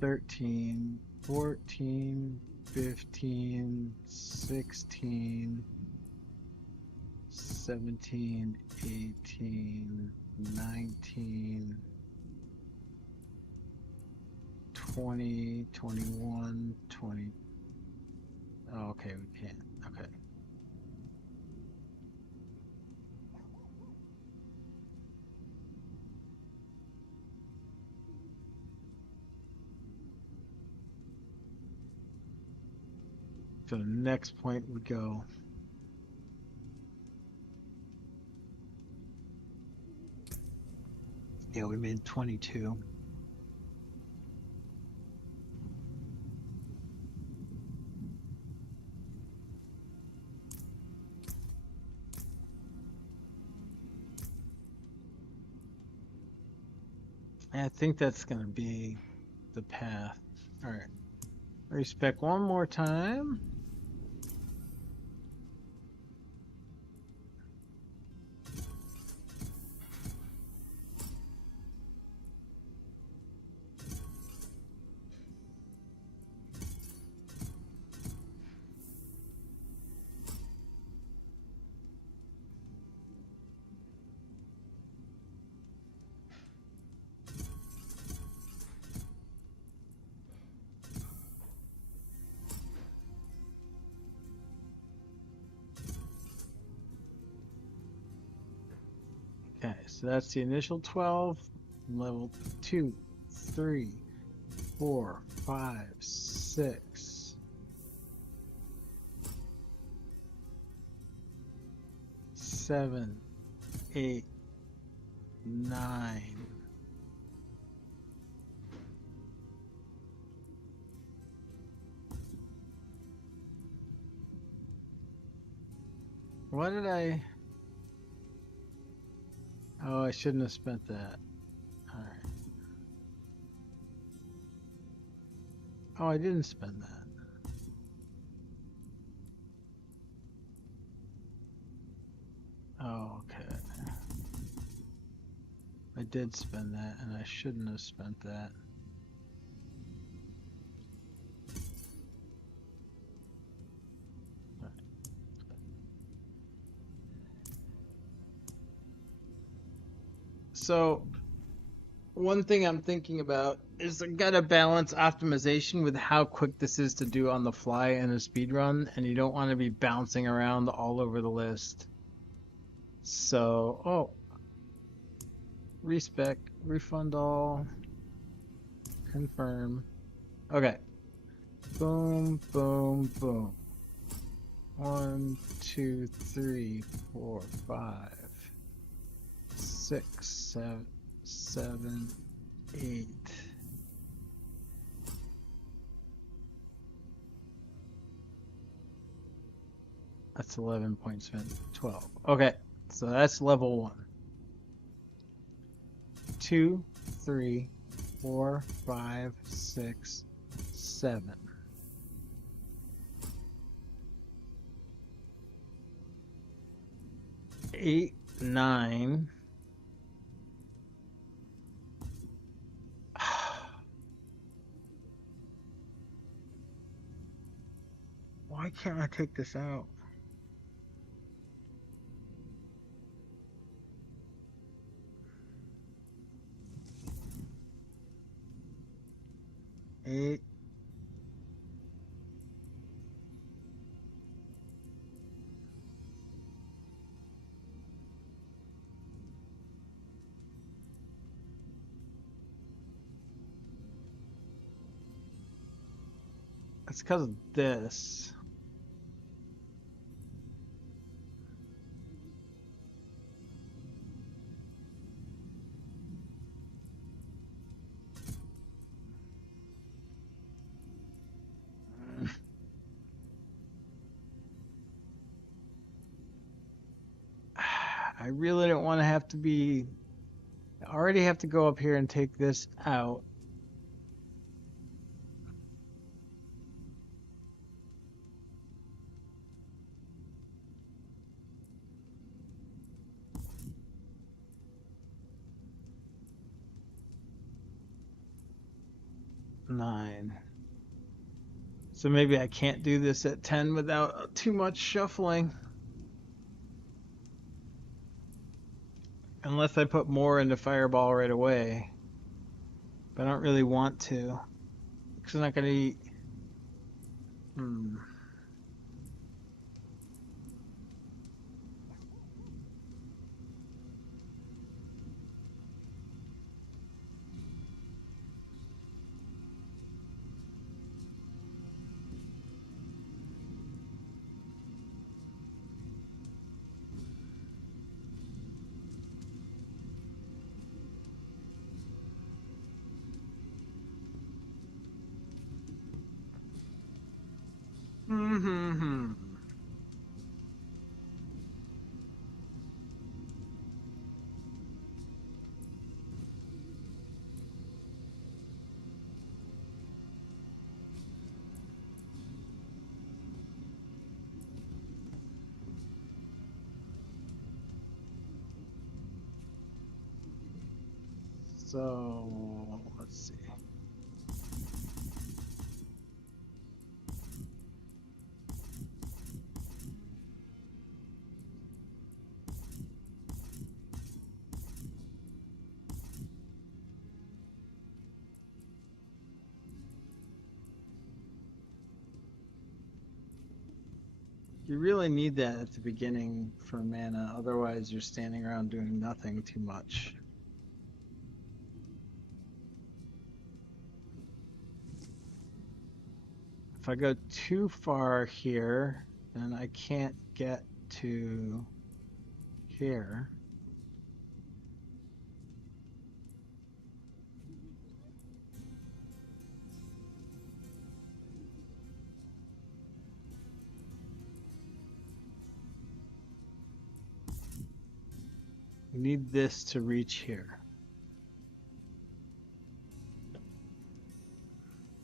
13, 14, 15, 16, 17, 18, 19, 20, 21, 20. Oh, okay, we can't. Okay. So the next point would go. Yeah, we made 22. And I think that's going to be the path. All right. Respec one more time. Okay, so that's the initial 12. Level 2, 3, 4, 5, 6, 7, 8, 9. Why did I? Oh, I shouldn't have spent that. All right. Oh, I didn't spend that. Oh, okay. I did spend that, and I shouldn't have spent that. So, one thing I'm thinking about is I gotta balance optimization with how quick this is to do on the fly in a speed run, and you don't want to be bouncing around all over the list. So, oh, respec, refund all, confirm. Okay. Boom, boom, boom. 1, 2, 3, 4, 5, 6, 7, 7, 8. That's 11 points spent. 12. Okay, so that's level 1. 2, 3, 4, 5, 6, 7. 8, 9. Why can't I take this out? 8. It's because of this. I really don't want to have to be... I already have to go up here and take this out. Nine. So maybe I can't do this at 10 without too much shuffling. Unless I put more into Fireball right away. But I don't really want to. Because I'm not going to eat. Mm-hmm. So, let's see. You really need that at the beginning for mana, otherwise you're standing around doing nothing too much. If I go too far here, then I can't get to here. We need this to reach here.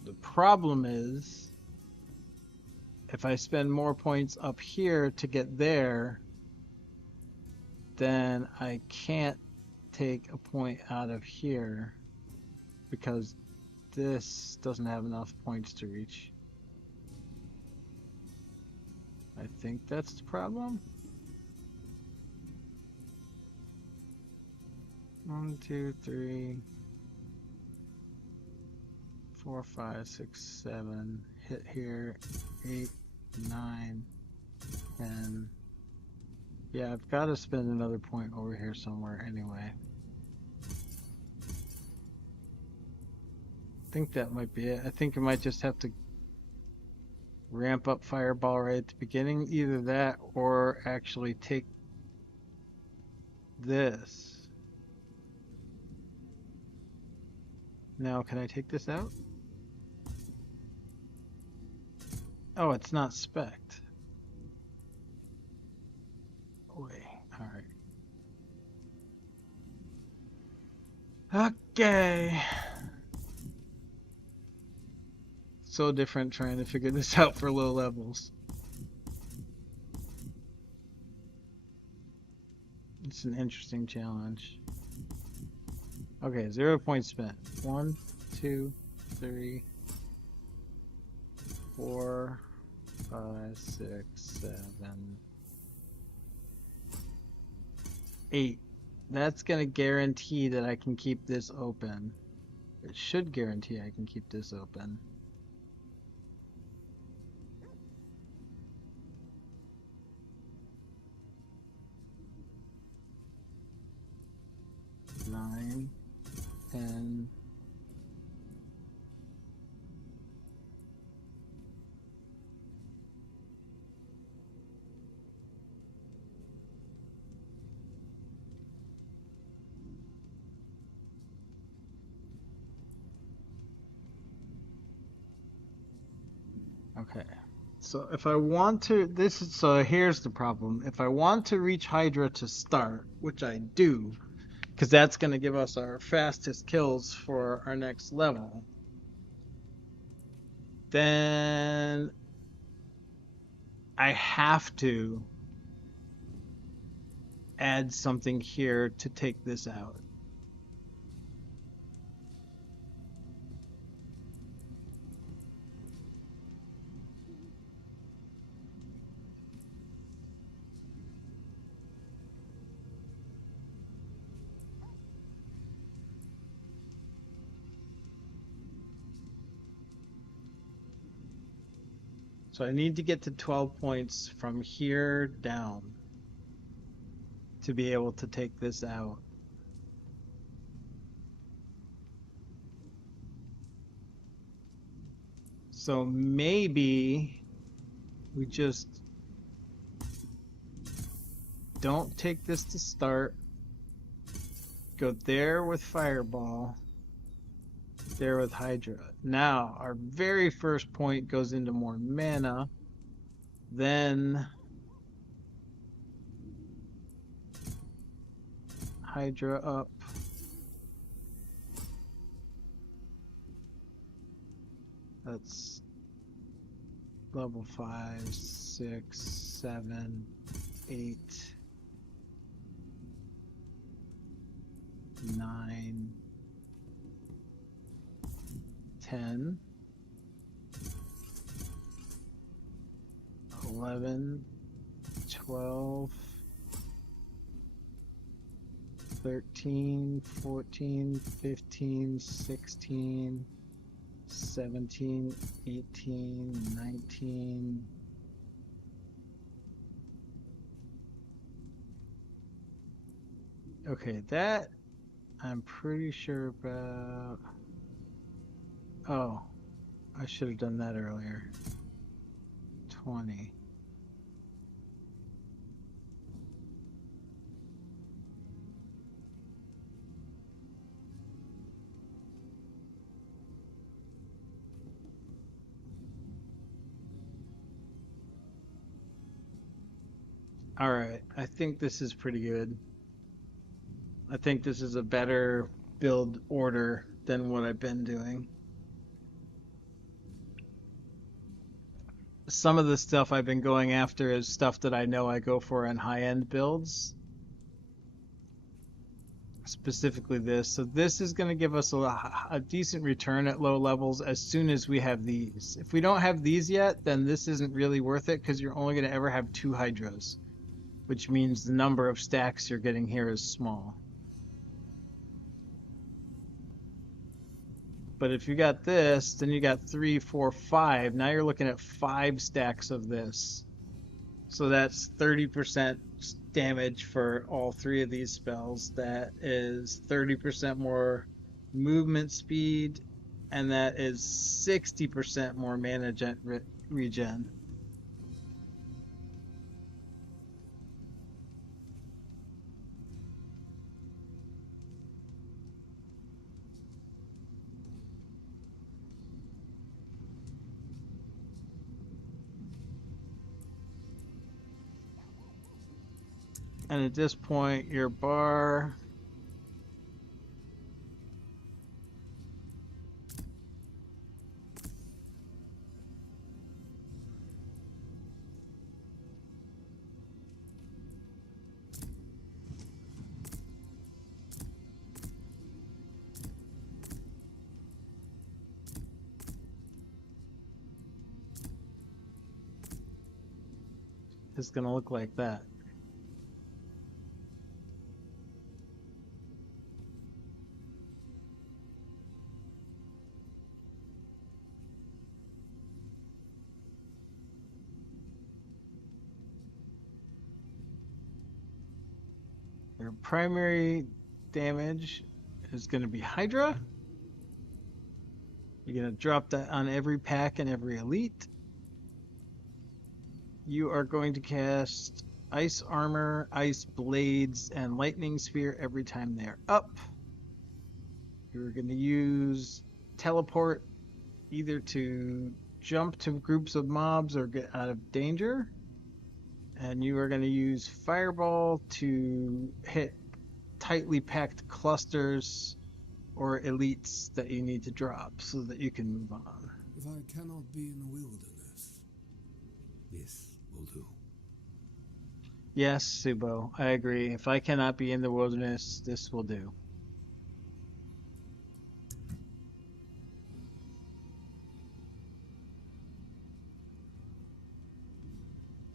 The problem is, if I spend more points up here to get there, then I can't take a point out of here because this doesn't have enough points to reach. I think that's the problem. 1, 2, 3, 4, 5, 6, 7. Hit here. 8, 9, 10. Yeah, I've got to spend another point over here somewhere anyway. I think that might be it. I think I might just have to ramp up Fireball right at the beginning. Either that or actually take this. Now, can I take this out? Oh, it's not spec'd. Wait, alright. Okay. So different trying to figure this out for low levels. It's an interesting challenge. Okay, 0 points spent. 1, 2, 3, 4, 5, 6, 7, 8. That's gonna guarantee that I can keep this open. It should guarantee I can keep this open. Nine, 10. Okay. So if I want to, so here's the problem. If I want to reach Hydra to start, which I do, because that's going to give us our fastest kills for our next level, then I have to add something here to take this out. So I need to get to 12 points from here down to be able to take this out. So maybe we just don't take this to start. Go there with Fireball. There with Hydra. Now, our very first point goes into more mana. Then Hydra up. That's level 5, 6, 7, 8, 9, 10, 11, 12, 13, 14, 15, 16, 17, 18, 19. Okay, that I'm pretty sure about. Oh, I should have done that earlier. 20. All right, I think this is pretty good. I think this is a better build order than what I've been doing. Some of the stuff I've been going after is stuff that I know I go for in high-end builds. Specifically this. So this is going to give us a decent return at low levels as soon as we have these. If we don't have these yet, then this isn't really worth it because you're only going to ever have 2 Hydras, which means the number of stacks you're getting here is small. But if you got this, then you got 3, 4, 5. Now you're looking at 5 stacks of this. So that's 30% damage for all 3 of these spells. That is 30% more movement speed, and that is 60% more mana regen. And at this point, your bar is going to look like that. Your primary damage is going to be Hydra. You're going to drop that on every pack and every elite. You are going to cast Ice Armor, Ice Blades, and Lightning Sphere every time they're up. You're going to use Teleport either to jump to groups of mobs or get out of danger. And you are going to use Fireball to hit tightly packed clusters or elites that you need to drop so that you can move on. If I cannot be in the wilderness, this will do. Yes, Subo, I agree. If I cannot be in the wilderness, this will do.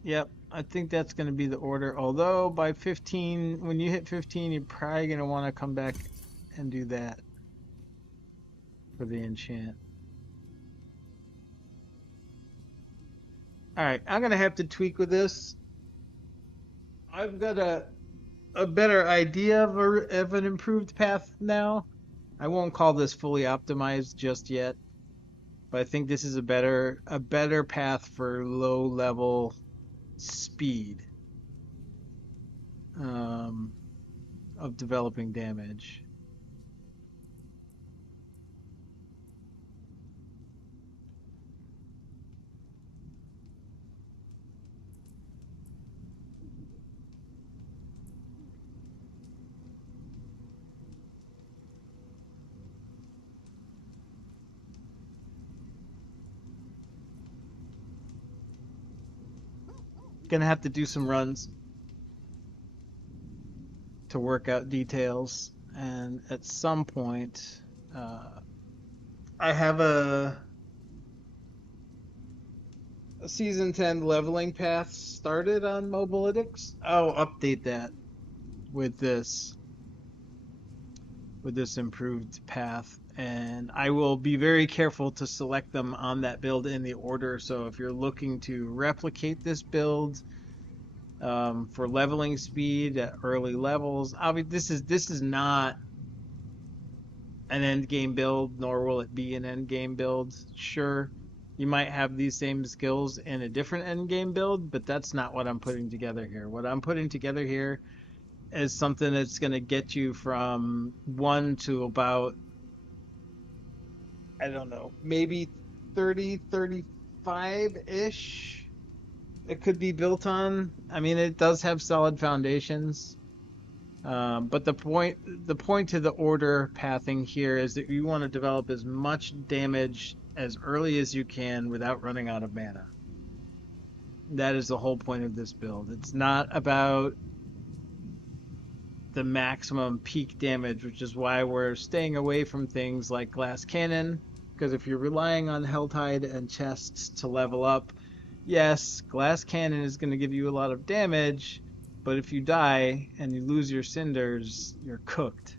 Yep, I think that's going to be the order. Although by 15, when you hit 15, you're probably going to want to come back and do that for the enchant. Alright, I'm going to have to tweak with this. I've got a better idea of an improved path now. I won't call this fully optimized just yet, but I think this is a better path for low level speed of developing damage. Gonna have to do some runs to work out details, and at some point I have a season 10 leveling path started on Mobalytics. I'll update that with this improved path, and I will be very careful to select them on that build in the order. So if you're looking to replicate this build for leveling speed at early levels, obviously this is not an end game build, nor will it be an end game build. Sure, you might have these same skills in a different end game build, but that's not what I'm putting together here. What I'm putting together here is something that's going to get you from 1 to about, I don't know, maybe 30, 35-ish. It could be built on. I mean, it does have solid foundations. But the point to the order pathing here is that you want to develop as much damage as early as you can without running out of mana. That is the whole point of this build. It's not about the maximum peak damage, which is why we're staying away from things like Glass Cannon, because if you're relying on Helltide and chests to level up, yes, Glass Cannon is going to give you a lot of damage, but if you die and you lose your cinders, you're cooked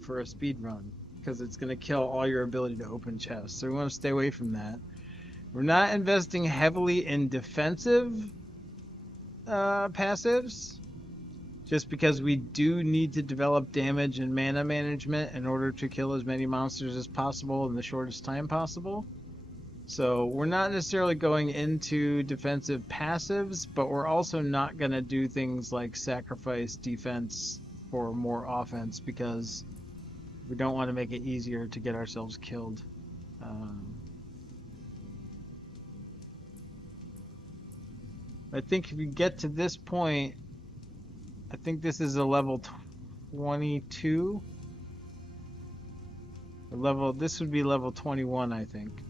for a speed run, because it's going to kill all your ability to open chests. So we want to stay away from that. We're not investing heavily in defensive passives, just because we do need to develop damage and mana management in order to kill as many monsters as possible in the shortest time possible. So we're not necessarily going into defensive passives, but we're also not going to do things like sacrifice defense for more offense, because we don't want to make it easier to get ourselves killed. I think if you get to this point, I think this is a level 22. This would be level 21, I think.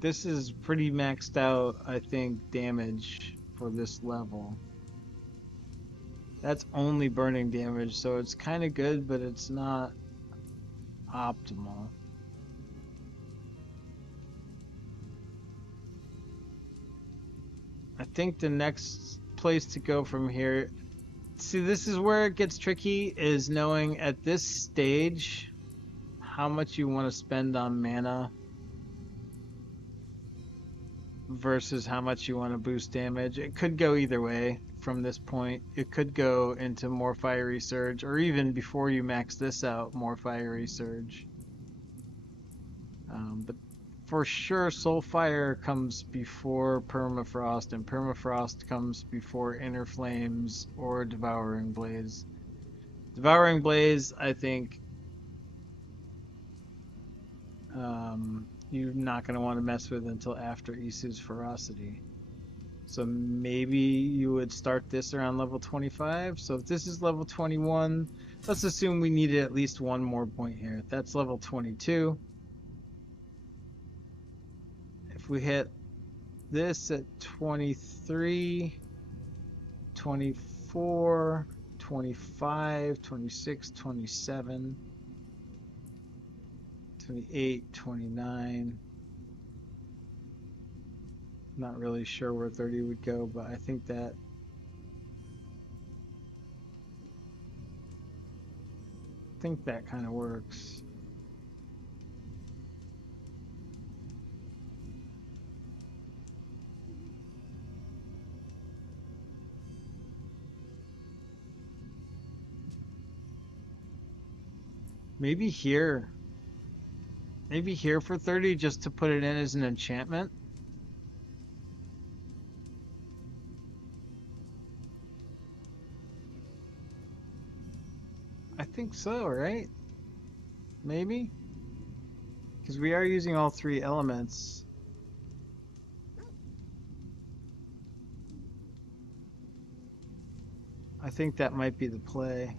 This is pretty maxed out, I think, damage for this level. That's only burning damage, so it's kind of good, but it's not optimal. I think the next place to go from here, see, this is where it gets tricky, is knowing at this stage how much you want to spend on mana versus how much you want to boost damage. It could go either way from this point. It could go into more Fiery Surge, or even before you max this out, more Fiery Surge. But for sure, Soulfire comes before Permafrost, and Permafrost comes before Inner Flames or Devouring Blaze. Devouring Blaze, I think, you're not going to want to mess with until after Isu's Ferocity. So maybe you would start this around level 25. So if this is level 21, let's assume we needed at least one more point here. That's level 22. If we hit this at 23, 24, 25, 26, 27, 28, 29. Not really sure where 30 would go, but I think that kind of works. Maybe here. Maybe here for 30 just to put it in as an enchantment. I think so, right? Maybe? Because we are using all three elements. I think that might be the play.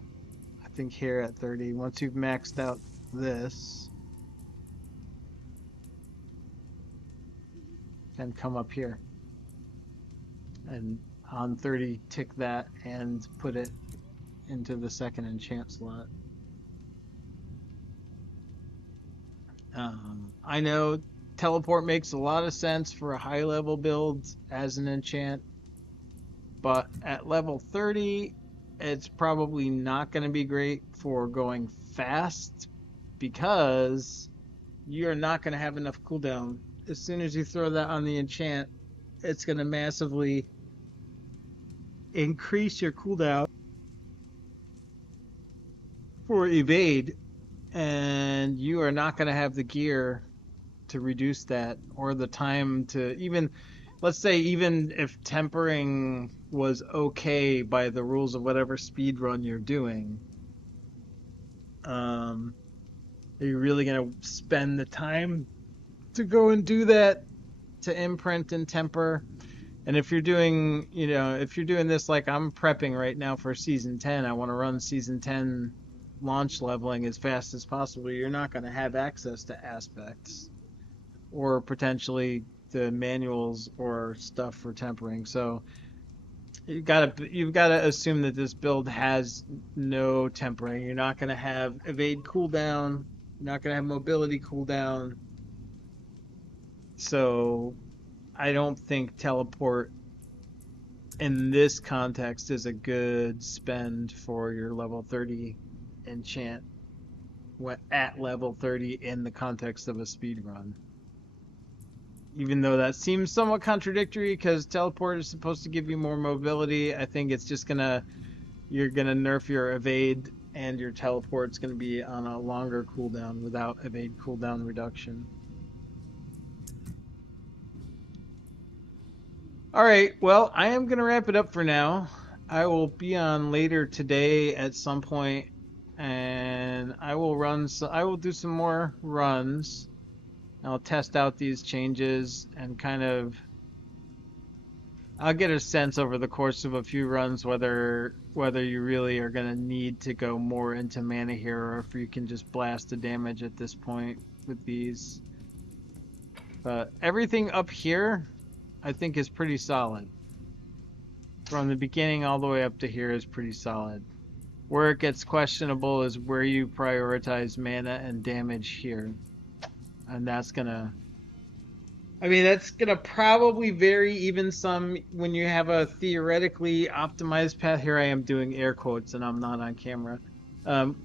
I think here at 30, once you've maxed out this, then come up here. And on 30, tick that and put it into the second enchant slot. I know teleport makes a lot of sense for a high level build as an enchant, but at level 30 it's probably not going to be great for going fast because you're not going to have enough cooldown. As soon as you throw that on the enchant, it's going to massively increase your cooldown for evade, and you are not going to have the gear to reduce that or the time to even, let's say, even if tempering was okay by the rules of whatever speed run you're doing, are you really going to spend the time to go and do that, to imprint and temper? And if you're doing, if you're doing this like I'm prepping right now for season 10, I want to run season 10 launch leveling as fast as possible, you're not going to have access to aspects or potentially the manuals or stuff for tempering. So you've got to assume that this build has no tempering. You're not going to have evade cooldown. You're not going to have mobility cooldown. So I don't think teleport in this context is a good spend for your level 30 enchant at level 30 in the context of a speed run. Even though that seems somewhat contradictory because teleport is supposed to give you more mobility, I think it's just you're gonna nerf your evade and your teleport's gonna be on a longer cooldown without evade cooldown reduction. Alright, well, I am gonna wrap it up for now. I will be on later today at some point, and I will do some more runs. I'll test out these changes and I'll get a sense over the course of a few runs whether you really are going to need to go more into mana here or if you can just blast the damage at this point with these. But everything up here I think is pretty solid. From the beginning all the way up to here is pretty solid. Where it gets questionable is where you prioritize mana and damage here. And that's gonna probably vary even some when you have a theoretically optimized path. Here I am doing air quotes and I'm not on camera.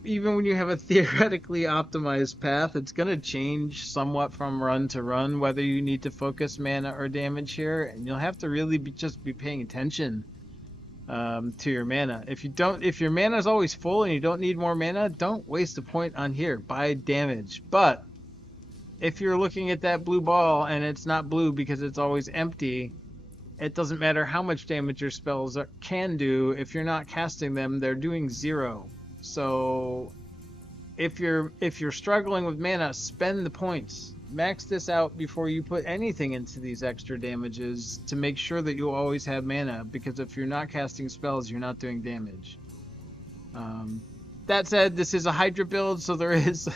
Even when you have a theoretically optimized path, it's gonna change somewhat from run to run whether you need to focus mana or damage here, and you'll have to really just be paying attention to your mana. If your mana is always full and you don't need more mana, don't waste a point on here. Buy damage. But if you're looking at that blue ball and it's not blue because it's always empty, it doesn't matter how much damage your spells can do. If you're not casting them, they're doing 0. So if you're struggling with mana, spend the points. Max this out before you put anything into these extra damages to make sure that you always have mana, because if you're not casting spells, you're not doing damage. That said, this is a Hydra build, so there is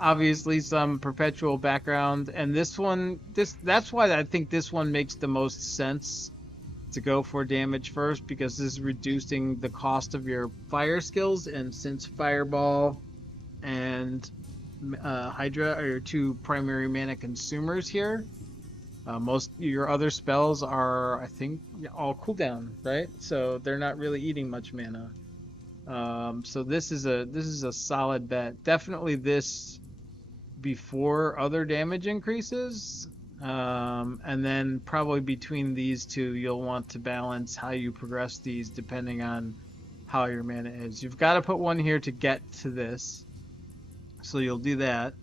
obviously some perpetual background, and that's why I think this one makes the most sense to go for damage first, because this is reducing the cost of your fire skills, and since Fireball and Hydra are your two primary mana consumers here, most your other spells are, I think, all cooldown, right? So they're not really eating much mana. So this is a solid bet. Definitely this before other damage increases. And then probably between these two, you'll want to balance how you progress these depending on how your mana is. You've got to put one here to get to this, so you'll do that.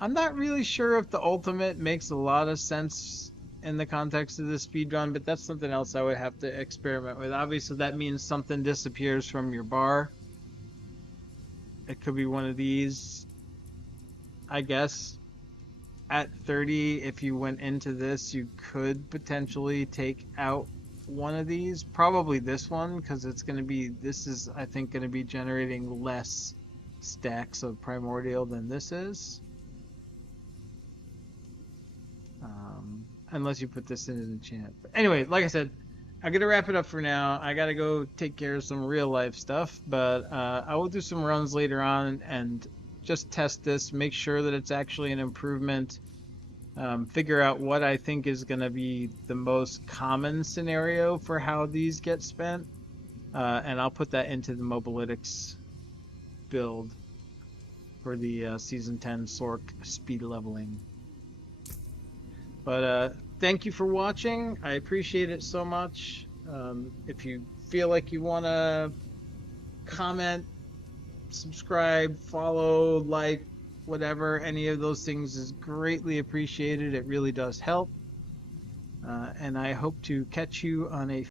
I'm not really sure if the ultimate makes a lot of sense in the context of the speedrun, but that's something else I would have to experiment with. Obviously, that means something disappears from your bar. It could be one of these, I guess. At 30, if you went into this, you could potentially take out one of these. Probably this one, because this is, I think, going to be generating less stacks of primordial than this is. Unless you put this in as an enchant. But anyway, like I said, I'm going to wrap it up for now. I got to go take care of some real life stuff, but I will do some runs later on and just test this, make sure that it's actually an improvement, figure out what I think is going to be the most common scenario for how these get spent, and I'll put that into the Mobalytics build for the Season 10 Sork speed leveling. But thank you for watching. I appreciate it so much. If you feel like you want to comment, subscribe, follow, like, whatever, any of those things is greatly appreciated. It really does help. And I hope to catch you on a